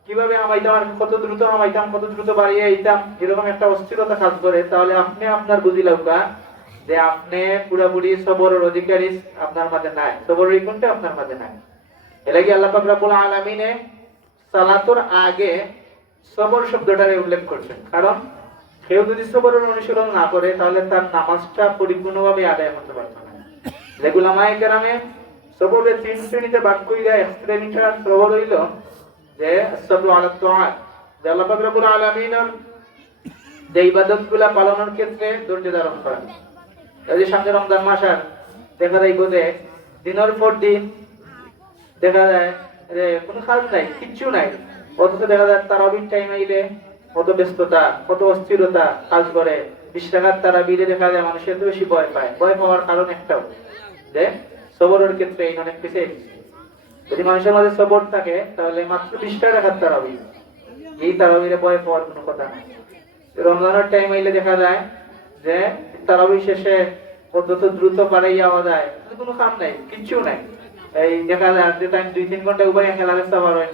কিভাবে আমাইতাম, আর কত দ্রুত আমাইতাম, কত দ্রুত বাড়িয়ে আইতাম, এরকম একটা অস্থিরতা কাজ করে, তাহলে আপনি আপনার বুঝিলাম যে আপনি পুরোপুরি সবরের অধিকারী আপনার মাঝে নাই, সবরের গুণটা আপনার মাঝে নাই। এর লাগি আল্লাহ পাক রব্বুল আলামিনে সালাতের আগে সবর শব্দটারে উল্লেখ করছেন, কারণ কেউ যদি সবরের অনুশীলন না করে তাহলে তার নামাজটা পরিপূর্ণভাবে আদায় করতে পারবে না। উলামায়ে কেরামে সবরের তিন শ্রেণীতে ভাগ কইরা এক শ্রেণীটা সবর হইল যে সবর আলা তাআত, যে আল্লাহ পাক রব্বুল আলামিনের যে ইবাদতগুলো পালনের ক্ষেত্রে ধৈর্য ধারণ করা। এই সামনে রমজান মাস, আর দেখা যাইব যে দিনের পর দিন দেখা যায় যে কোনো কাজ নাই, কিচ্ছু নাই, অথচ দেখা যায় তারাবির টাইম আইলে কত ব্যস্ততা, কত অস্থিরতা কাজ করে। 20 টাকার তারাবিরে দেখা যায় মানুষ এত বেশি ভয় পায়। ভয় পাওয়ার কারণ একটাও যে সবরের ক্ষেত্রে এই অনেক পিছিয়ে গেছে। যদি মানুষের মাঝে সবর থাকে তাহলে মাত্র 20 টাকার তারাবি, এই তারাবিরে ভয় পাওয়ার কোনো কথা নাই। রমজানের টাইম আইলে দেখা যায় যে তারাবি শেষে কত দ্রুত পাড়াই যাওয়া যায়, কোনো কাম নাই, কিচ্ছু নাই। এই দেখা যায় যে টাইম 2-3 ঘন্টা উপায় খেলা ব্যস্ত করেন,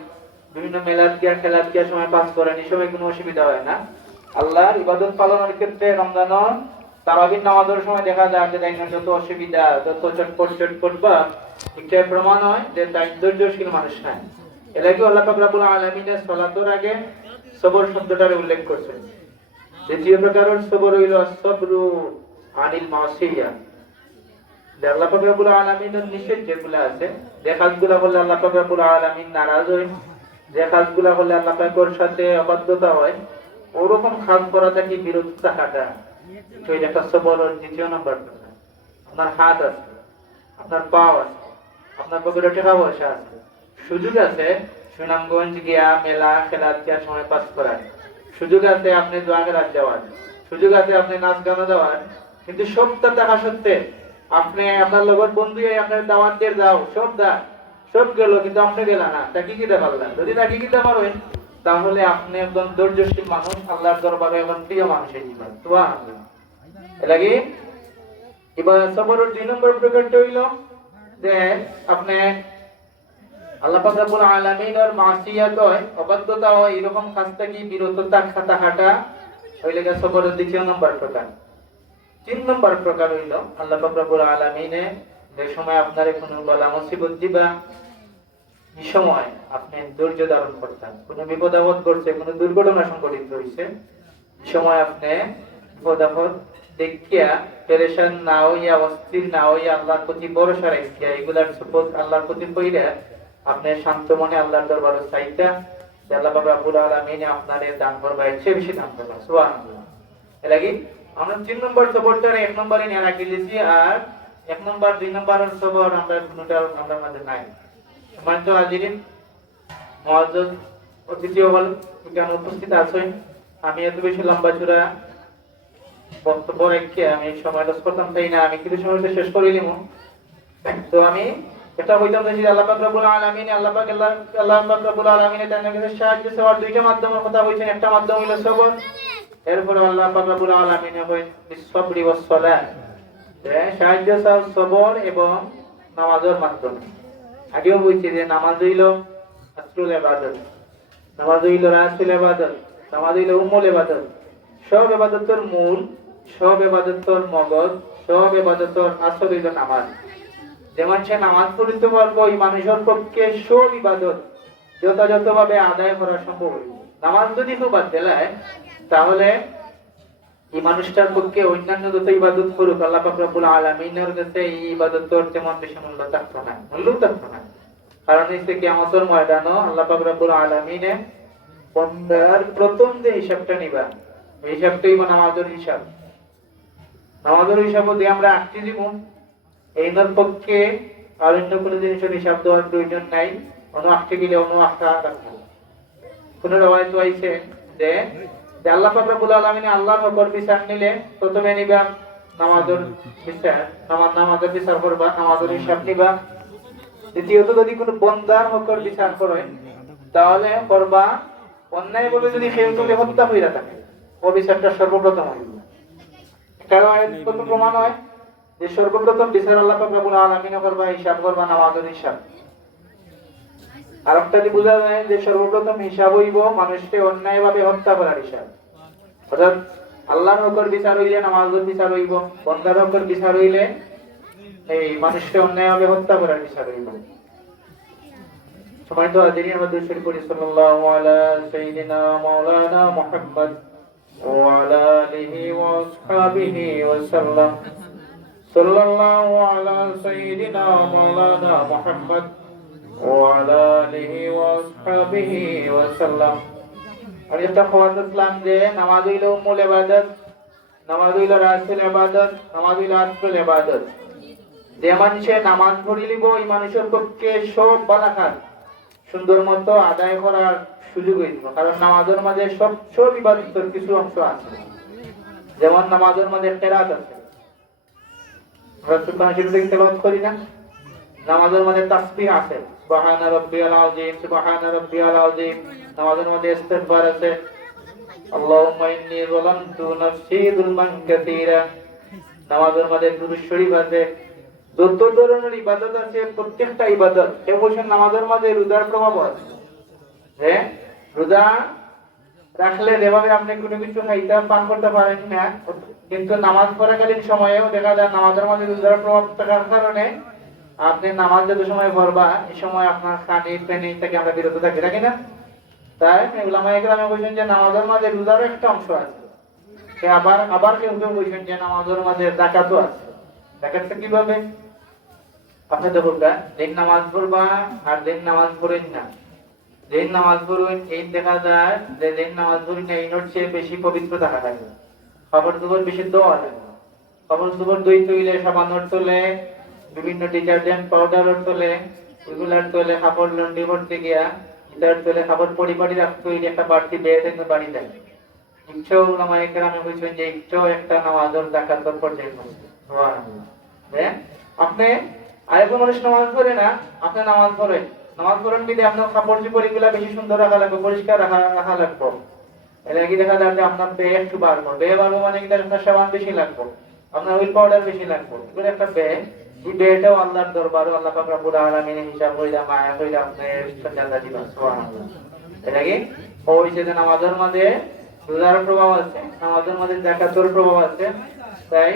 বিভিন্ন মেলাদ গিয়া খেলাদ গিয়া সময় পাস করেন, এই সময় কোনো অসুবিধা হয় না। আল্লাহর ইবাদত পালনের ক্ষেত্রে রমজানের তারাবির নামাজের সময় দেখা যায় যে যত অসুবিধা, যত চটপট চটপট বা এটা প্রমাণ হয় যে তার ধৈর্যশীল মানুষ নাই। এর লাগি আল্লাহ পাক রব্বুল আলামিনের সালাতের আগে সবর শব্দটার উল্লেখ করছেন। দ্বিতীয় প্রকারের সবর হইল সবরু আনিল মাসিয়া। আল্লাহ পাক রব্বুল আলামিনের নিষেধ যেগুলো আছে, যে কাজগুলো করলে আল্লাহ পাক রব্বুল আলামিন নারাজ হয়, যে কাজগুলো করলে আল্লাহ পাকের সাথে অবাধ্যতা হয়, ওরকম কাজ করা থেকে বিরত থাকাটা এটা একটা সবরের দ্বিতীয় নম্বর। আপনার হাত আছে, আপনার পা আছে, আপনার পকেটে টাকা পয়সা আছে, সুযোগ আছে সুনামগঞ্জ গিয়া মেলা খেলা গিয়া সময় পাস করার, সুযোগ আছে আপনি দোয়া খেলার যাওয়ার, সুযোগ আছে আপনি নাচ গানা দেওয়ার, কিন্তু সবটা টাকা সত্ত্বে আপনি আপনার লগর বন্ধু আপনার দাওয়াত দিয়ে যাও, সব গেল, কিন্তু আপনি গেলা না, তা কি কিতে পারলেন? যদি তা কি কিতে পারবেন তাহলে আপনি একজন ধৈর্যশীল মানুষ, আল্লাহর দরবারে একজন প্রিয় মানুষের জীবন। সুবহানাল্লাহ। এলাকি এবার সবরের 2 নম্বর প্রকারটা হইল যে আপনি আল্লাহ পাক রব্বুল আলামিনের মাসিয়াত হয়, অবাধ্যতা হয়, এরকম কাজ থেকে বিরত থাকাটা হইলে গিয়ে সবরের দ্বিতীয় নম্বর প্রকার। 3 নম্বর প্রকার হইল আল্লাহ পাক রব্বুল আলামিনে যে সময় আপনার কোনো বালা মুসিবত দিবা, এই সময় আপনি ধৈর্য ধারণ করতেন। কোনো বিপদ আপদ করছে, কোনো দুর্ঘটনা সংঘটিত হয়েছে, এই সময় আপনি বিপদ আপদ দেখিয়া পেরেশান না হইয়া, অস্থির না হইয়া, আল্লাহর প্রতি ভরসা রাখিয়া, এগুলার সুপথ আল্লাহর প্রতি কইরা আপনি শান্ত মনে আল্লাহর দরবারে চাইতা, যে আল্লাহ পাক রব্বুল আলামিন আপনারে দান করবে, এর চেয়ে বেশি দান করবে। সুবহানাল্লাহ। এর লাগি আমরা 3 নম্বর সবরটারে 1 নম্বরে নিয়ে রাখি দিয়েছি, আর 1 নম্বর 2 নম্বরের সবর আমরা কোনটা আমাদের মধ্যে নাই। সম্মানিত হাজিরিন, মুআজ্জাজ অতিথি হল এখানে উপস্থিত আছেন। আমি এত বেশি লম্বা চূড়া বক্তব্য রেখে আমি সময় লস করতাম চাই না, আমি কিছু সময় শেষ করে নিব। তো আমি এটা হইতাম যে আল্লাহ পাক রব্বুল আলামিন আল্লাহ পাক রব্বুল আলামিন তার কাছে সাহায্য চাওয়ার দুইটা মাধ্যমের কথা বলছেন। একটা মাধ্যম হলো সবর, এরপর আল্লাহ পাক রব্বুল আলামিন হয় বিসবরি ওয়াস সালাত, সাহায্য চাও সবর এবং নামাজের মাধ্যমে। আগেও বলছি যে নামাজ হইল আসরুল ইবাদত, নামাজ হইল রাসুল ইবাদত, নামাজ হইল উম্মুল ইবাদত। সব ইবাদতের মূল, সব ইবাদতের মগজ, সব ইবাদতের আসল হইল নামাজ। যেমন সে নামাজ পড়িতে পারবো, এই মানুষের পক্ষে সব ইবাদত যথাযথভাবে আদায় করা সম্ভব হইব। নামাজ যদি কেউ বাদ দেয়, তাহলে এই মানুষটার পক্ষে অন্যান্য যত ইবাদত করুক, আল্লাহ পাক রব্বুল আলামিনের কাছে এই ইবাদতের তেমন বেশি মূল্য থাকতো না, কারণ হচ্ছে কিয়ামতের ময়দানে আল্লাহ পাক রব্বুল আলামিনে বান্দার প্রথম যে হিসাবটা নিবা, এই হিসাবটাই নামাজের হিসাব। নামাজের হিসাব দিয়ে আমরা আটকে দিব, এইটার পক্ষে আর অন্য কোনো জিনিসের হিসাব দেওয়ার প্রয়োজন নাই। অন্য আটকে গেলে অন্য আটকা রাখবো। কোন রওয়ায়াত হইছে যে আল্লাহ পাক রব্বুল আলামিন আল্লাহর হকর বিচার নিলে প্রথমে নিবা নামাজের বিচার, নামাজের বিচার করবা, নামাজের হিসাব নিবা। দ্বিতীয়ত যদি কোনো বান্দার হকর বিচার করেন, তাহলে করবা অন্যায় বলে যদি কেউ তোকে হত্যা হইরা থাকে, ও বিচারটা সর্বপ্রথম হইবে। কারণ কত প্রমাণ হয় যে সর্বপ্রথম বিচার আল্লাহ পাক রব্বুল আলামিন করবা, হিসাব করবা নামাজের হিসাব। আর একটা যে বোঝা যায় যে সর্বপ্রথম হিসাব হইব মানুষকে অন্যায়ভাবে হত্যা করার হিসাব। অর্থাৎ আল্লাহর হকর বিচার হইলে নামাজের বিচার হইব, বান্দার হকর বিচার হইলে এই মানুষকে অন্যায়ভাবে হত্যা করার বিচার হইব। সম্মানিত হাজিরিন, আমরা দুরূদ শরীফ পড়ি সাল্লাল্লাহু আলা সাইয়্যিদিনা মাওলানা মুহাম্মদ ওয়া আলা আলিহি ওয়া আসহাবিহি ওয়া সাল্লাম। সাল্লাল্লাহু আলা সাইয়্যিদিনা মাওলানা মুহাম্মদ ওয়া আলা আলিহি ওয়া আসহাবিহি ওয়া সাল্লাম। আমি একটা খবর দিলাম যে নামাজ হইল উম্মুল ইবাদত, নামাজ হইল রাসুল ইবাদত, নামাজ হইল আসল ইবাদত। যে মানুষে নামাজ পড়ি লিব, এই মানুষের পক্ষে সব বালাখাত সুন্দর মতো আদায় করার সুযোগ হইব। কারণ নামাজের মাঝে সব ইবাদতের কিছু অংশ আছে। যেমন নামাজের মাঝে কিরাত আছে, আমরা কোরআন শরীফ থেকে তেলাওয়াত করি না। নামাজের মাঝে তাসবিহ আছে, সুবহান রাব্বিয়াল আযীম, সুবহান রাব্বিয়াল আযীম। নামাজের মাঝে ইস্তিগফার আছে, আল্লাহুম্মা ইন্নী যালামতু নাফসি যুলমান কাসীরা। নামাজের মাঝে দুরূদ শরীফ আছে। যত ধরনের ইবাদত আছে, প্রত্যেকটা ইবাদত কেউ বলছেন নামাজের মাঝে রোজার প্রভাব আছে। হ্যাঁ, রোজা রাখলে যেভাবে আপনি কোনো কিছু খাইতে পান করতে পারেন না, কিন্তু নামাজ পড়াকালীন সময়েও দেখা যায় নামাজের মাঝে রোজার প্রভাব থাকার কারণে আপনি নামাজ যত সময় পড়বা, এই সময় আপনার খানি পানি থেকে আমরা বিরত থাকি না। তাই উলামায়ে কেরাম বলেন যে নামাজের মাঝে রোজার একটা অংশ আছে। আবার কেউ বলেন যে নামাজের মাঝে যাকাতও আছে। যাকাতটা কিভাবে? আপনি তো বলবেন দিন নামাজ পড়বা আর দিন নামাজ পড়েন না। দিন নামাজ পড়বেন, এই দেখা যায় যে দিন নামাজ পড়েন না, এই চেয়ে বেশি পবিত্র থাকা লাগে, খবর দুবার বেশি দোয়া লাগে। খবর দুবার দই তৈলে, সাবানোর তোলে, বিভিন্ন ডিটারজেন্ট পাউডারের তোলে, এগুলার তোলে, কাপড় লন্ডি করতে গিয়া এটার তোলে কাপড় পরিপাটি রাখতে হইলে একটা বাড়তি বেয়ে থেকে বাড়ি যায়। ইচ্ছাও উলামায়ে কেরামে বলছেন যে ইচ্ছাও একটা নামাজের যাকাতের পর্যায়ে পৌঁছে। সুবহানাল্লাহ। হ্যাঁ, আপনি আরেকজন মানুষ নামাজ পড়ে না, আপনি নামাজ পড়েন। নামাজ পড়েন বিধে আপনার কাপড় চোপড় এগুলা বেশি সুন্দর রাখা লাগবে, পরিষ্কার রাখা লাগবে। এটা কি দেখা যায় যে আপনার ব্যয় একটু বাড়বো, ব্যয় বাড়বো মানে আপনার সাবান বেশি লাগবে, আপনার হুইল পাউডার বেশি লাগবে, এগুলো একটা ব্যয়। এই বেটাও আল্লাহর দরবারে আল্লাহ পাক রব্বুল আলামিনের হিসাব হইলা মায়া হইলা আপনার জান্নাত দিবেন সুবহানাল্লাহ। এটা কি ওই যে নামাজের মধ্যে রোজার প্রভাব আছে, নামাজের মধ্যে যাকাতের প্রভাব আছে, তাই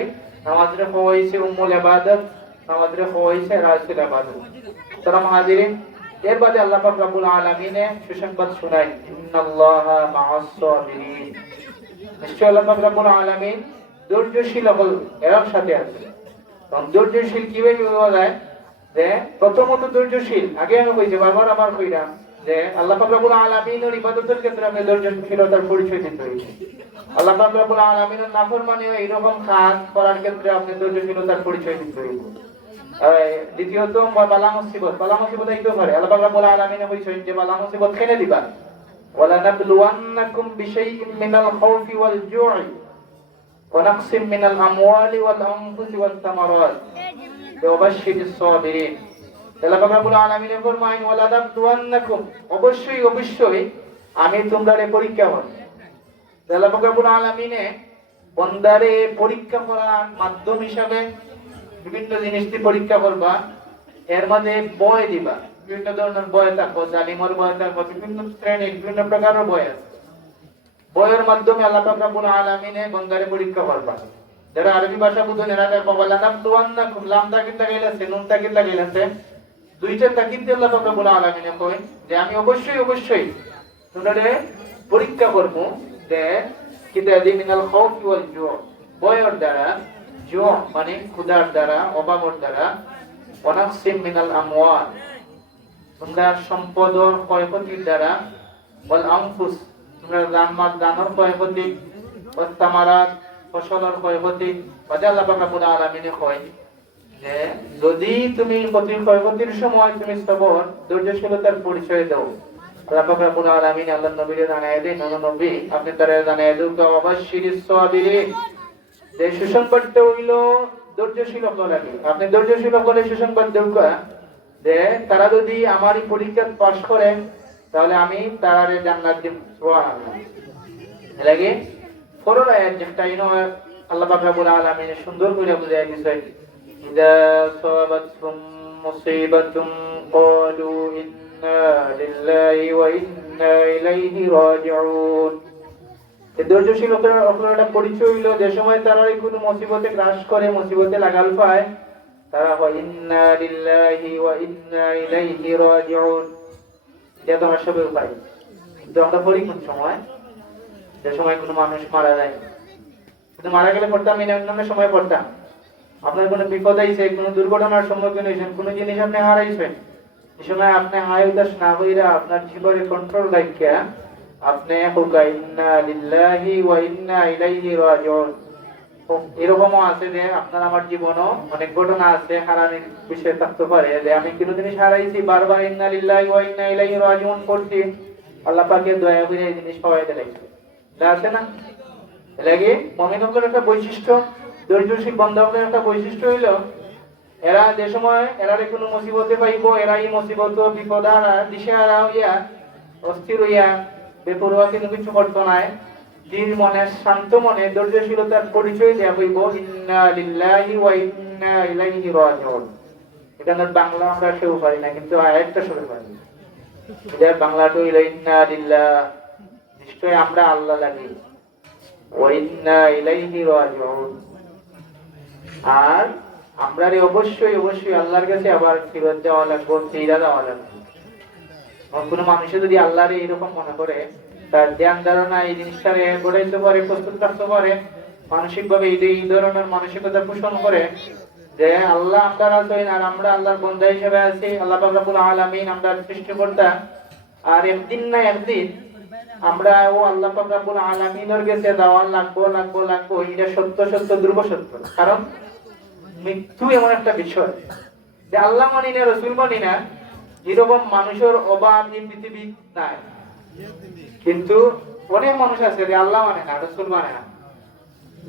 নামাজের হইছে উম্মুল ইবাদত, নামাজের হইছে রাসুল ইবাদত। সালাম হাজিরিন, এর বাদে আল্লাহ পাক রব্বুল আলামিনে সুসংবাদ শুনাই, ইন্নাল্লাহা মাআস সাবিরিন। নিশ্চয় আল্লাহ পাক রব্বুল আলামিন ধৈর্যশীল হল এর সাথে আছে। কারণ ধৈর্যশীল কিভাবে বলা যায়, যে প্রথমত ধৈর্যশীল আগে আমি কইছি বারবার আমার কইরা যে আল্লাহ পাক রব্বুল আলামিনের ইবাদতের ক্ষেত্রে আমি ধৈর্যশীলতার পরিচয় দিতে হইছে। আল্লাহ পাক রব্বুল আলামিনের নাফরমানি এইরকম কাজ করার ক্ষেত্রে আপনি ধৈর্যশীলতার পরিচয় দিতে হইবে। দ্বিতীয়ত বালা মুসিবত আইতে পারে। আল্লাহ পাক রব্বুল আলামিনে কইছেন যে বালা মুসিবত খেলে দিবা, ওয়ালা নাবলুওয়ান্নাকুম বিশাইইন মিনাল খাউফি ওয়াল জু'i ওয়া নাকসিম মিনাল আমওয়ালি ওয়াল আনফুসি ওয়াত তামারাত ওয়া বাশশিরিস সাবিরিন। আল্লাহ পাক রব্বুল আলামিনে ফরমায় ওয়ালা নাবলুওয়ান্নাকুম, অবশ্যই আমি তোমাদের পরীক্ষা করব। আল্লাহ পাক রব্বুল আলামিনে বান্দারে পরীক্ষা করার মাধ্যম হিসাবে বিভিন্ন জিনিস দিয়ে পরীক্ষা করবা, এর মধ্যে ভয় দিবা। বিভিন্ন ধরনের ভয় থাকবো, জালিমের ভয় থাকবো, বিভিন্ন শ্রেণীর বিভিন্ন প্রকারের ভয় আছে। ভয়ের মাধ্যমে আল্লাহ পাক রব্বুল আলামিনে বান্দারে পরীক্ষা করবা। যারা আরবি ভাষা বুঝেন এরা দেখো বলা নাবলুওয়ান্নাকুম, লাম তাকিদ লাগাইলাছে, নুন তাকিদ লাগাইলাছে, দুইটা তাকিদ দিয়ে আল্লাহ পাক রব্বুল আলামিনে কয় যে আমি অবশ্যই তোমাদের পরীক্ষা করব, যে কিতাদি মিনাল খাউফি ওয়াল জু', ভয়ের দ্বারা, জু' মানে ক্ষুধার দ্বারা, অভাবের দ্বারা, ওয়া নাকসিম মিনাল আমওয়াল, তোমরা সম্পদের ক্ষয়ক্ষতির দ্বারা, ওয়াল আনফুস, তোমরা জানের ক্ষয়ক্ষতি, ওয়াত তামারাত, ফসলের ক্ষয়ক্ষতি। বাদে আল্লাহ পাক রব্বুল আলামিনে কয় যে যদি তুমি ক্ষয়ক্ষতির সময় তুমি সবর ধৈর্যশীলতার পরিচয় দাও, আল্লাহ পাক রব্বুল আলামিন আল্লাহর নবীকে জানায় দেন, নবী আপনি তারা জানায় দাও ওয়া বাশশিরিস সাবিরিন, যে সুসংবাদটা হইলো ধৈর্যশীল হওয়া লাগে। আপনি ধৈর্যশীল হলে সুসংবাদ দেও যে তারা যদি আমারই পরীক্ষা পাস করে তাহলে আমি তারারে জান্নাত দিব। সুবহানাল্লাহ। লাগে পরের আয়াত যেটা ইনো আল্লাহ পাক রব্বুল আলামিন সুন্দর করে বুঝায় দিয়েছে, ইদা সাবাতকুম মুসিবাতুম ক্বালু ইন্না লিল্লাহি ওয়া ইন্না ইলাইহি রাজিউন। ধৈর্যশীলতার একটা পরিচয় হইল যে সময় তারা কোনো মুসিবতে গ্রাস করে, মুসিবতে লাগাল পায়, তারা হয় ইন্না লিল্লাহি ওয়া ইন্না ইলাইহি রাজিউন। এটা তো সবাই পাই, কিন্তু আমরা পড়ি কোন সময়, যে সময় কোনো মানুষ মারা যায়। কিন্তু মারা গেলে পড়তাম নামের সময় পড়তাম। আপনার কোনো বিপদ আইছে, কোনো দুর্ঘটনার সম্মুখীন হয়েছেন, কোনো জিনিস আপনি হারাইছেন, এই সময় আপনি হায় উদাস না হইরা আপনার জীবনে কন্ট্রোল রাখিয়া আপনি ইন্না লিল্লাহি ওয়া ইন্না ইলাইহি রাজিউন। এরকমও আছে যে আপনার আমার জীবনও অনেক ঘটনা আছে হারানোর বিষয় থাকতে পারে, যে আমি কোনো জিনিস হারাইছি, বারবার ইন্না লিল্লাহি ওয়া ইন্না ইলাইহি রাজিউন করছি, আল্লাহ পাকের দয়া করে এই জিনিস পাওয়াই দিলাইছে। এটা আছে না? লাগে মুমিনদের একটা বৈশিষ্ট্য, ধৈর্যশীল বান্দাদের একটা বৈশিষ্ট্য হইল এরা যে সময় এরা কোনো মুসিবতে পাইব, এরা এই মুসিবত বিপদ হারা দিশেহারা হইয়া অস্থির হইয়া বেপরোয়া কিন্তু কিছু করতো নাই, ধীর মনে শান্ত মনে ধৈর্যশীলতার পরিচয় দেয়া হইব ইন্না লিল্লাহি ওয়া ইন্না ইলাইহি রাজিউন। এখানে বাংলা আমরা কেউ পারি না, কিন্তু আয়াতটা সবাই পারি। এটা বাংলাটা হইল ইন্না লিল্লাহ, নিশ্চয় আমরা আল্লাহ লাগি, ওয়া ইন্না ইলাইহি রাজিউন, আর আমরা অবশ্যই আল্লাহর কাছে আবার ফিরত যাওয়া লাগবে, ফিরে যাওয়া লাগবে। কোন মানুষে যদি আল্লাহর এরকম মনে করে, তার ধ্যান ধারণা এই জিনিসটারে গড়াইতে পারে, প্রস্তুত রাখতে পারে, মানসিক ভাবে এই ধরনের মানসিকতা পোষণ করে যে আল্লাহ আমরা আছেন আর আমরা আল্লাহর বান্দা হিসেবে আছি, আল্লাহ পাক রব্বুল আলামিন আমরা সৃষ্টিকর্তা, আর একদিন না একদিন আমরা ও আল্লাহ পাক রব্বুল আলামিনের কাছে যাওয়া লাগবো। এটা সত্য ধ্রুব সত্য। কারণ মৃত্যু এমন একটা বিষয় যে আল্লাহ মানি না, রসুল মানি না, এরকম মানুষের অভাব এই পৃথিবী নাই। কিন্তু অনেক মানুষ আছে যে আল্লাহ মানে না, রসুল মানে না,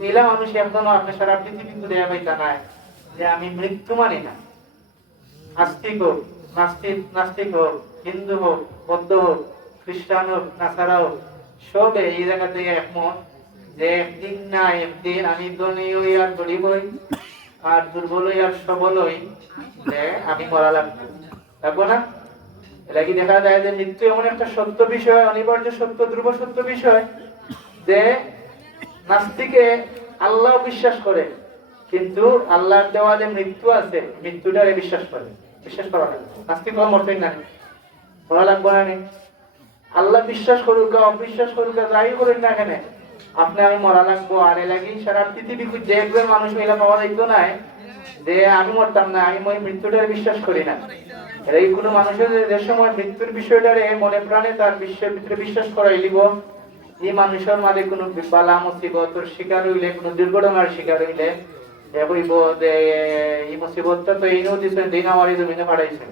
নীলা মানুষ একদম আপনি সারা পৃথিবীতে দেয়া পাইতা নাই যে আমি মৃত্যু মানি না। আস্তিক হোক, নাস্তিক হোক, হিন্দু হোক, বৌদ্ধ হোক, খ্রিস্টান হোক, নাসারা হোক, সবে এই জায়গা থেকে একমত যে একদিন না একদিন আমি ধনী হই আর গরিব হই, আর দুর্বল হই আর সবল হই যে আমি মরা লাগবো না। এটা কি দেখা যায় যে মৃত্যু এমন একটা সত্য বিষয়, অনিবার্য সত্য, ধ্রুব সত্য বিষয় যে নাস্তিকে আল্লাহ বিশ্বাস করে কিন্তু আল্লাহর দেওয়া যে মৃত্যু আছে মৃত্যুটারে বিশ্বাস করে, বিশ্বাস করা হয় নাস্তিক মরতেই না মরা লাগবো না। আল্লাহ বিশ্বাস করুক অবিশ্বাস করুক যাই করুক না কেন আপনি আমি মরা লাগবো। আর এ লাগি সারা পৃথিবী যে একজন মানুষ মিলা পাওয়া যাইতো না যে আমি মরতাম না, আমি ওই মৃত্যুটারে বিশ্বাস করি না। এই কোনো মানুষের যে সময় মৃত্যুর বিষয়টারে মনে প্রাণে তার বিশ্বের ভিতরে বিশ্বাস করাই লিব, এই মানুষের মাঝে কোনো বালা মুসিবতর শিকার হইলে, কোনো দুর্ঘটনার শিকার হইলে হইব যে এই মুসিবতটা তো এই দিয়েছেন দিন আমার এই জমিনে পাঠাইছেন।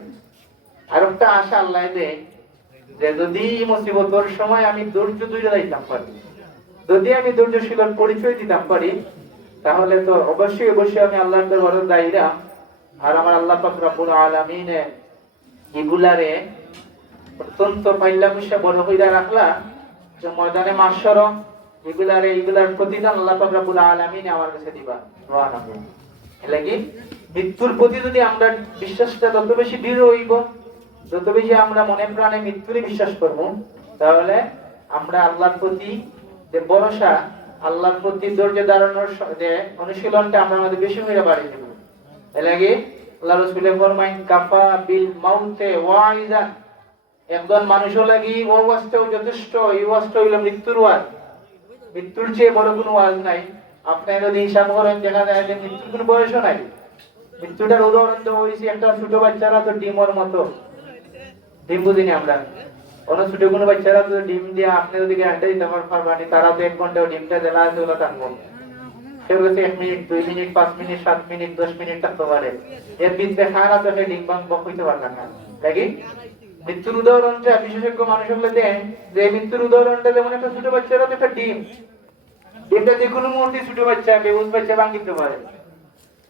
আর একটা আশা আল্লাহ দেয় যে যদি এই মুসিবতর সময় আমি ধৈর্য ধরে যাইতাম পারি, যদি আমি ধৈর্যশীলর পরিচয় দিতাম পারি, তাহলে তো অবশ্যই অবশ্যই আমি আল্লাহর দরবারে দাঁড়িয়ে আর আমার আল্লাহ পাক রব্বুল আলামিন এগুলারে অত্যন্ত পাইলা মুশা বড় কইরা রাখলা যে ময়দানে মাশর এগুলার প্রতিদান আল্লাহ পাক রব্বুল আলামিন আমার কাছে দিবা। সুবহানাল্লাহ। এলাকি মৃত্যুর প্রতি যদি আমরা বিশ্বাসটা তত বেশি দৃঢ় হইব, যত বেশি আমরা মনে প্রাণে মৃত্যুরই বিশ্বাস করব, তাহলে আমরা আল্লাহর প্রতি যে ভরসা, আল্লাহর প্রতি ধৈর্য ধারণের যে অনুশীলনটা আমরা আমাদের বেশি হয়ে বাড়িয়ে দেব। এলাকি আল্লাহ রাসূল ফরমাইন কাফা বিল মাউতে ওয়াইজান, একজন মানুষও লাগি ও ওয়াজটাও যথেষ্ট, এই ওয়াজটা হইল মৃত্যুর ওয়াজ। মৃত্যুর চেয়ে বড় কোনো ওয়াজ নাই। আপনি যদি হিসাব করেন দেখা যায় যে মৃত্যুর কোনো বয়সও নাই। মৃত্যুটার উদাহরণ তো হয়েছে একটা ছোট বাচ্চারা তো ডিমের মতো, ডিম বুঝিনি আমরা, অন্য ছোট কোনো বাচ্চারা তো ডিম দিয়ে আপনি যদি ঘন্টা দিতে পারবেন তারা তো 1 ঘন্টা ডিমটা দেলা আছে ওগুলো থাকবো, কেউ কাছে 1 minute 2 minute 5 minute 7 minute 10 minute থাকতে পারে। এর ভিতরে খানা তো ডিম বাংব হইতে পারলাম না। তাই কি মৃত্যুর উদাহরণটা বিশেষজ্ঞ মানুষগুলো দেন যে মৃত্যুর উদাহরণটা যেমন একটা ছোট বাচ্চারা তো একটা ডিমটা যে কোনো মুহূর্তে ছোট বাচ্চা বেহুশ বাচ্চা ভাঙ দিতে পারে।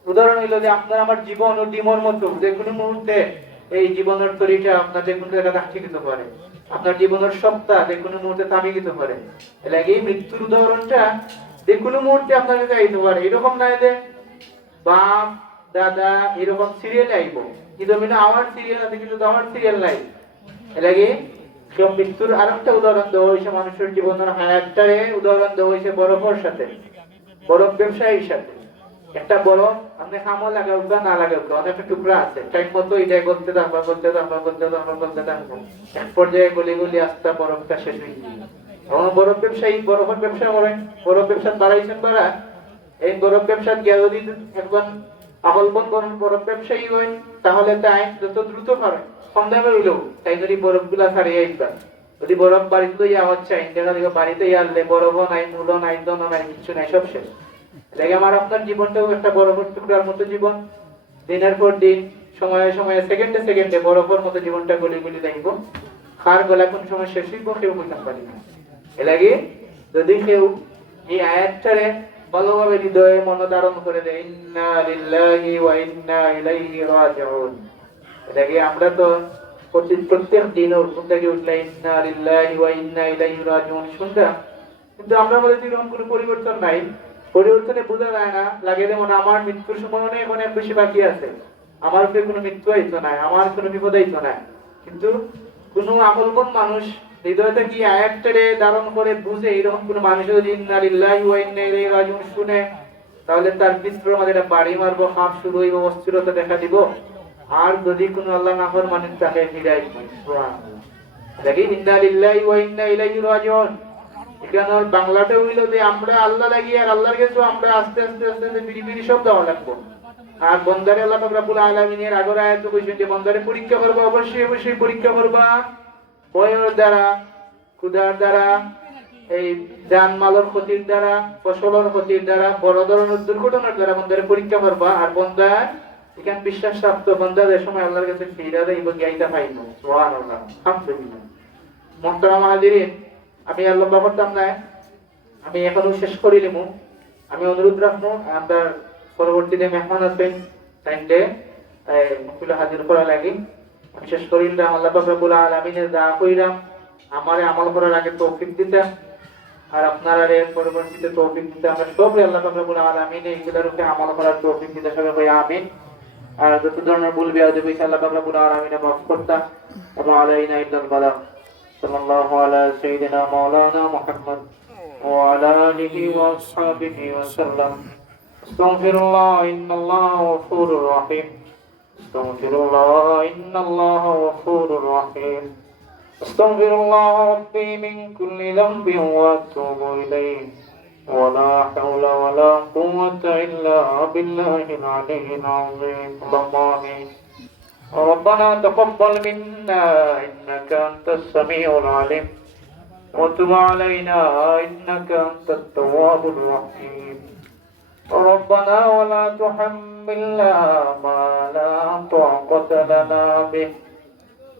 উদাহরণ হইলো যে আপনার আমার জীবন ও ডিমর মতো, যে কোনো মুহূর্তে এই জীবনের তরিটা আপনার যে কোনো জায়গায় রাখতে দিতে পারে, আপনার জীবনের সত্তা যে কোনো মুহূর্তে থামিয়ে দিতে পারে। এলাকি মৃত্যুর উদাহরণটা যে কোনো মুহূর্তে আপনার কাছে আইতে পারে। এরকম না যে বাপ দাদা এরকম সিরিয়াল আইব, কিন্তু আমার সিরিয়াল আছে কিন্তু আমার সিরিয়াল নাই। এলাকি মৃত্যুর আরেকটা উদাহরণ দেওয়া হয়েছে মানুষের জীবনের হায়াতটারে উদাহরণ দেওয়া হয়েছে বরফের সাথে, বরফ ব্যবসায়ীর সাথে। একটা বরফ আপনি খামো লাগাও না লাগাও অনেকটা টুকরা আছে, টাইম মতো এটাই বলতে থাকবা এক পর্যায়ে গলি গলি আস্তে বরফটা শেষ হয়ে গেল। এবং বরফ ব্যবসায়ী বরফের ব্যবসা করেন, বরফ ব্যবসা বাড়াইছেন বাড়া, এই বরফ ব্যবসা গিয়ে যদি একজন আহলবন বরফ ব্যবসায়ী হয় তাহলে তাই যত দ্রুত পারে কম দামে হইলেও তাই যদি বরফ গুলা ছাড়িয়ে আসবা। যদি বরফ বাড়িতে ইয়া হচ্ছে বাড়িতে আনলে বরফও নাই, মূলও নাই, দন নাই, কিছু নাই, সব শেষ। আমার আপনার জীবনটাও একটা বরফের টুকরার মতো জীবন, দিনের পর দিন সময়ে সময়ে সেকেন্ডে সেকেন্ডে বরফের মতো জীবনটা গলি গলি যাইব। কার গলা কোন সময় শেষ হইব কেউ বুঝতে পারি না। এলাকি যদি কেউ এই আয়াতটারে ভালোভাবে হৃদয়ে মনোধারণ করে দেয়, ইন্না লিল্লাহি ওয়া ইন্না ইলাইহি রাজিউন। এটাকে আমরা তো প্রত্যেক দিন ঘুম থেকে উঠলে ইন্না লিল্লাহি ওয়া ইন্না ইলাইহি রাজিউন শুনতাম, কিন্তু আমরা বলে এরকম কোনো পরিবর্তন নাই। পরিবর্তনে বোঝা যায় না, লাগে যেমন আমার মৃত্যুর সময় অনেক বেশি বাকি আছে, আমার উপরে কোনো মৃত্যু আইতো না, আমার কোনো বিপদ আইতো না। কিন্তু কোনো আমলবন মানুষ হৃদয়টা কি আয়াতটারে ধারণ করে বুঝে, এরকম কোনো মানুষ যদি ইন্না লিল্লাহি ওয়া ইন্না ইলাইহি রাজিউন শুনে, তাহলে তার ভিতরে আমাদের একটা বাড়ি মারবো, হাফ শুরু হইব, অস্থিরতা দেখা দিব। আর যদি কোনো আল্লাহ নাফরমানি তাকে হিদায়াত দেয়। সুবহানাল্লাহ। দেখি ইন্না লিল্লাহি ওয়া ইন্না ইলাইহি রাজিউন এখানে বাংলাটা হইলো যে আমরা আল্লাহ লাগি আর আল্লাহর কাছে আমরা আস্তে আস্তে আস্তে বিড়ি সব দেওয়া লাগবো। আর বন্দারে আল্লাহ পাক রব্বুল আলামিনের আগের আয়াতে কইছেন যে বন্দারে পরীক্ষা করবা, অবশ্যই অবশ্যই পরীক্ষা করবা ভয়ের দ্বারা, ক্ষুধার দ্বারা, এই জানমালের ক্ষতির দ্বারা, ফসলের ক্ষতির দ্বারা, বড় ধরনের দুর্ঘটনার দ্বারা বন্দারে পরীক্ষা করবা। আর বন্দা এখানে বিশ্বাস প্রাপ্ত বন্দাদের সময় আল্লাহর কাছে ফিরে দেব গাইতা পাইব। সুবহানাল্লাহ, আলহামদুলিল্লাহ। মুহতারাম হাজিরিন, আমি আল্লাহ করতাম না, আমি এখনো শেষ করি নিমু। আমি অনুরোধ রাখবো আমরা পরবর্তীতে মেহমান আসবেন টাইমে হাজির করা লাগে। আমি শেষ করিলাম আল্লাহ রব্বুল আলামিনের দোয়া কইরাম আমারে আমল করার আগে তৌফিক দিতে, আর আপনারা এর পরবর্তীতে তৌফিক দিতে আমরা সবাই আল্লাহ পাক রব্বুল আলামিন এইগুলোর উপরে আমল করার তৌফিক দিতে সবাই কই আমিন। আর যত ধরনের ভুল বিয়াদবি আল্লাহ পাক রব্বুল আলামিন মাফ করতা ওয়া আলাইনা ইল্লাল বালাগ। সাল্লাল্লাহু আলা সাইয়্যিদিনা মাওলানা মুহাম্মদ ওয়া আলা আলিহি ওয়া আসহাবিহি ওয়া সাল্লাম। আস্তাগফিরুল্লাহ ইন্নাল্লাহা গফুরুর রহিম। আস্তাগফিরুল্লাহ ইন্নাল্লাহা গফুরুর রহিম। أستغفر الله ربي من كل ذنب وأتوب إليه ولا حول ولا قوة إلا بالله العلي العظيم. اللهم آمين. ربنا تقبل منا إنك أنت السميع العليم وتب علينا إنك أنت التواب الرحيم. ربنا ولا تحملنا ما لا طاقة لنا به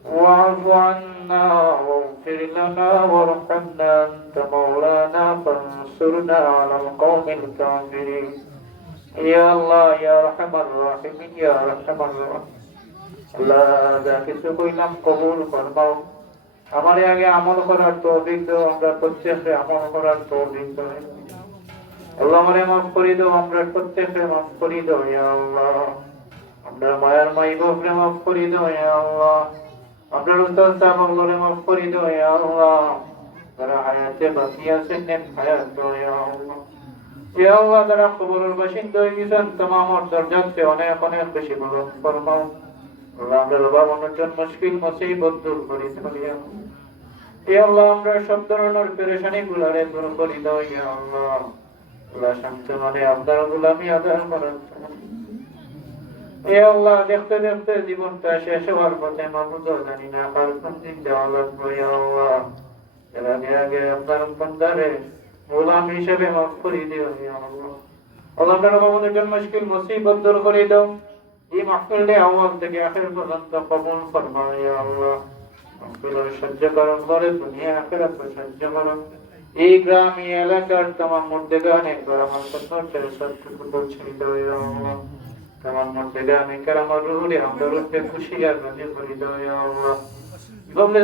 واعف عنا واغفر لنا وارحمنا أنت مولانا فانصرنا على القوم الكافرين. يا الله يا أرحم الراحمين يا أرحم الراحمين. আল্লাহ যা কিছু কইলাম কবুল ফরমাও। আমার আগে আমল করার তৌফিক দাও, আমরা প্রত্যেককে আমল করার তৌফিক দাও। আল্লাহ আমারে মাফ করে দাও, আমরা প্রত্যেককে মাফ করে দাও ইয়া আল্লাহ। আমরা মায়ের মাইবাপরে মাফ করে দাও ইয়া আল্লাহ। আপনার উস্তাদ সাহেবগুলোরে মাফ করে দাও ইয়া আল্লাহ। যারা হায়াতে বাকি আছেন নেক হায়াত দাও ইয়া আল্লাহ। ইয়া আল্লাহ যারা কবরের বাসিন্দা হয়ে গেছেন তামাম দরজাতে অনেক অনেক বেশি বরকত ফরমাও। আল্লাহ আমরা বাবা অনজন মুশকিল মুসিবত দূর করে দাও ইয়া আল্লাহ। ইয়া আল্লাহ আমরা সব ধরনের পেরেশানি গুলারে দূর করে দাও ইয়া আল্লাহ। আল্লাহ শান্ত মনে আপনার গোলামি আদায় করেন। ইয়া আল্লাহ দেখতে দেখতে জীবনটা শেষ হওয়ার পথে মাবুদ জানি না কার কোন দিন যাওয়া লাগবে ইয়া আল্লাহ। এর আগে আগে আপনার বান্দারে গোলাম হিসেবে মাফ করে দিও ইয়া আল্লাহ। আল্লাহ তাআলা আমাদের জন্য মুশকিল মুসিবত দূর করে দাও। এই মাহফিলে আওয়াজ থেকে আখির পর্যন্ত কবুল ফরমাও ইয়া আল্লাহ। মাহফিল সহ্য করো করে দুনিয়া আখিরাত সহ্য করো। এই গ্রাম এই এলাকার तमाम মুর্দেগানে আমার সত্য সত্য পৌঁছে দাও ইয়া আল্লাহ। तमाम মুর্দেগানে কারামার রুহে আমরা রুহে খুশি আর রাজি করে দাও ইয়া আল্লাহ।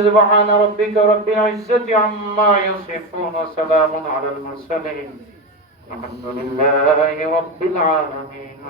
سبحان ربك رب العزة عما يصفون وسلام على المرسلين الحمد لله رب العالمين.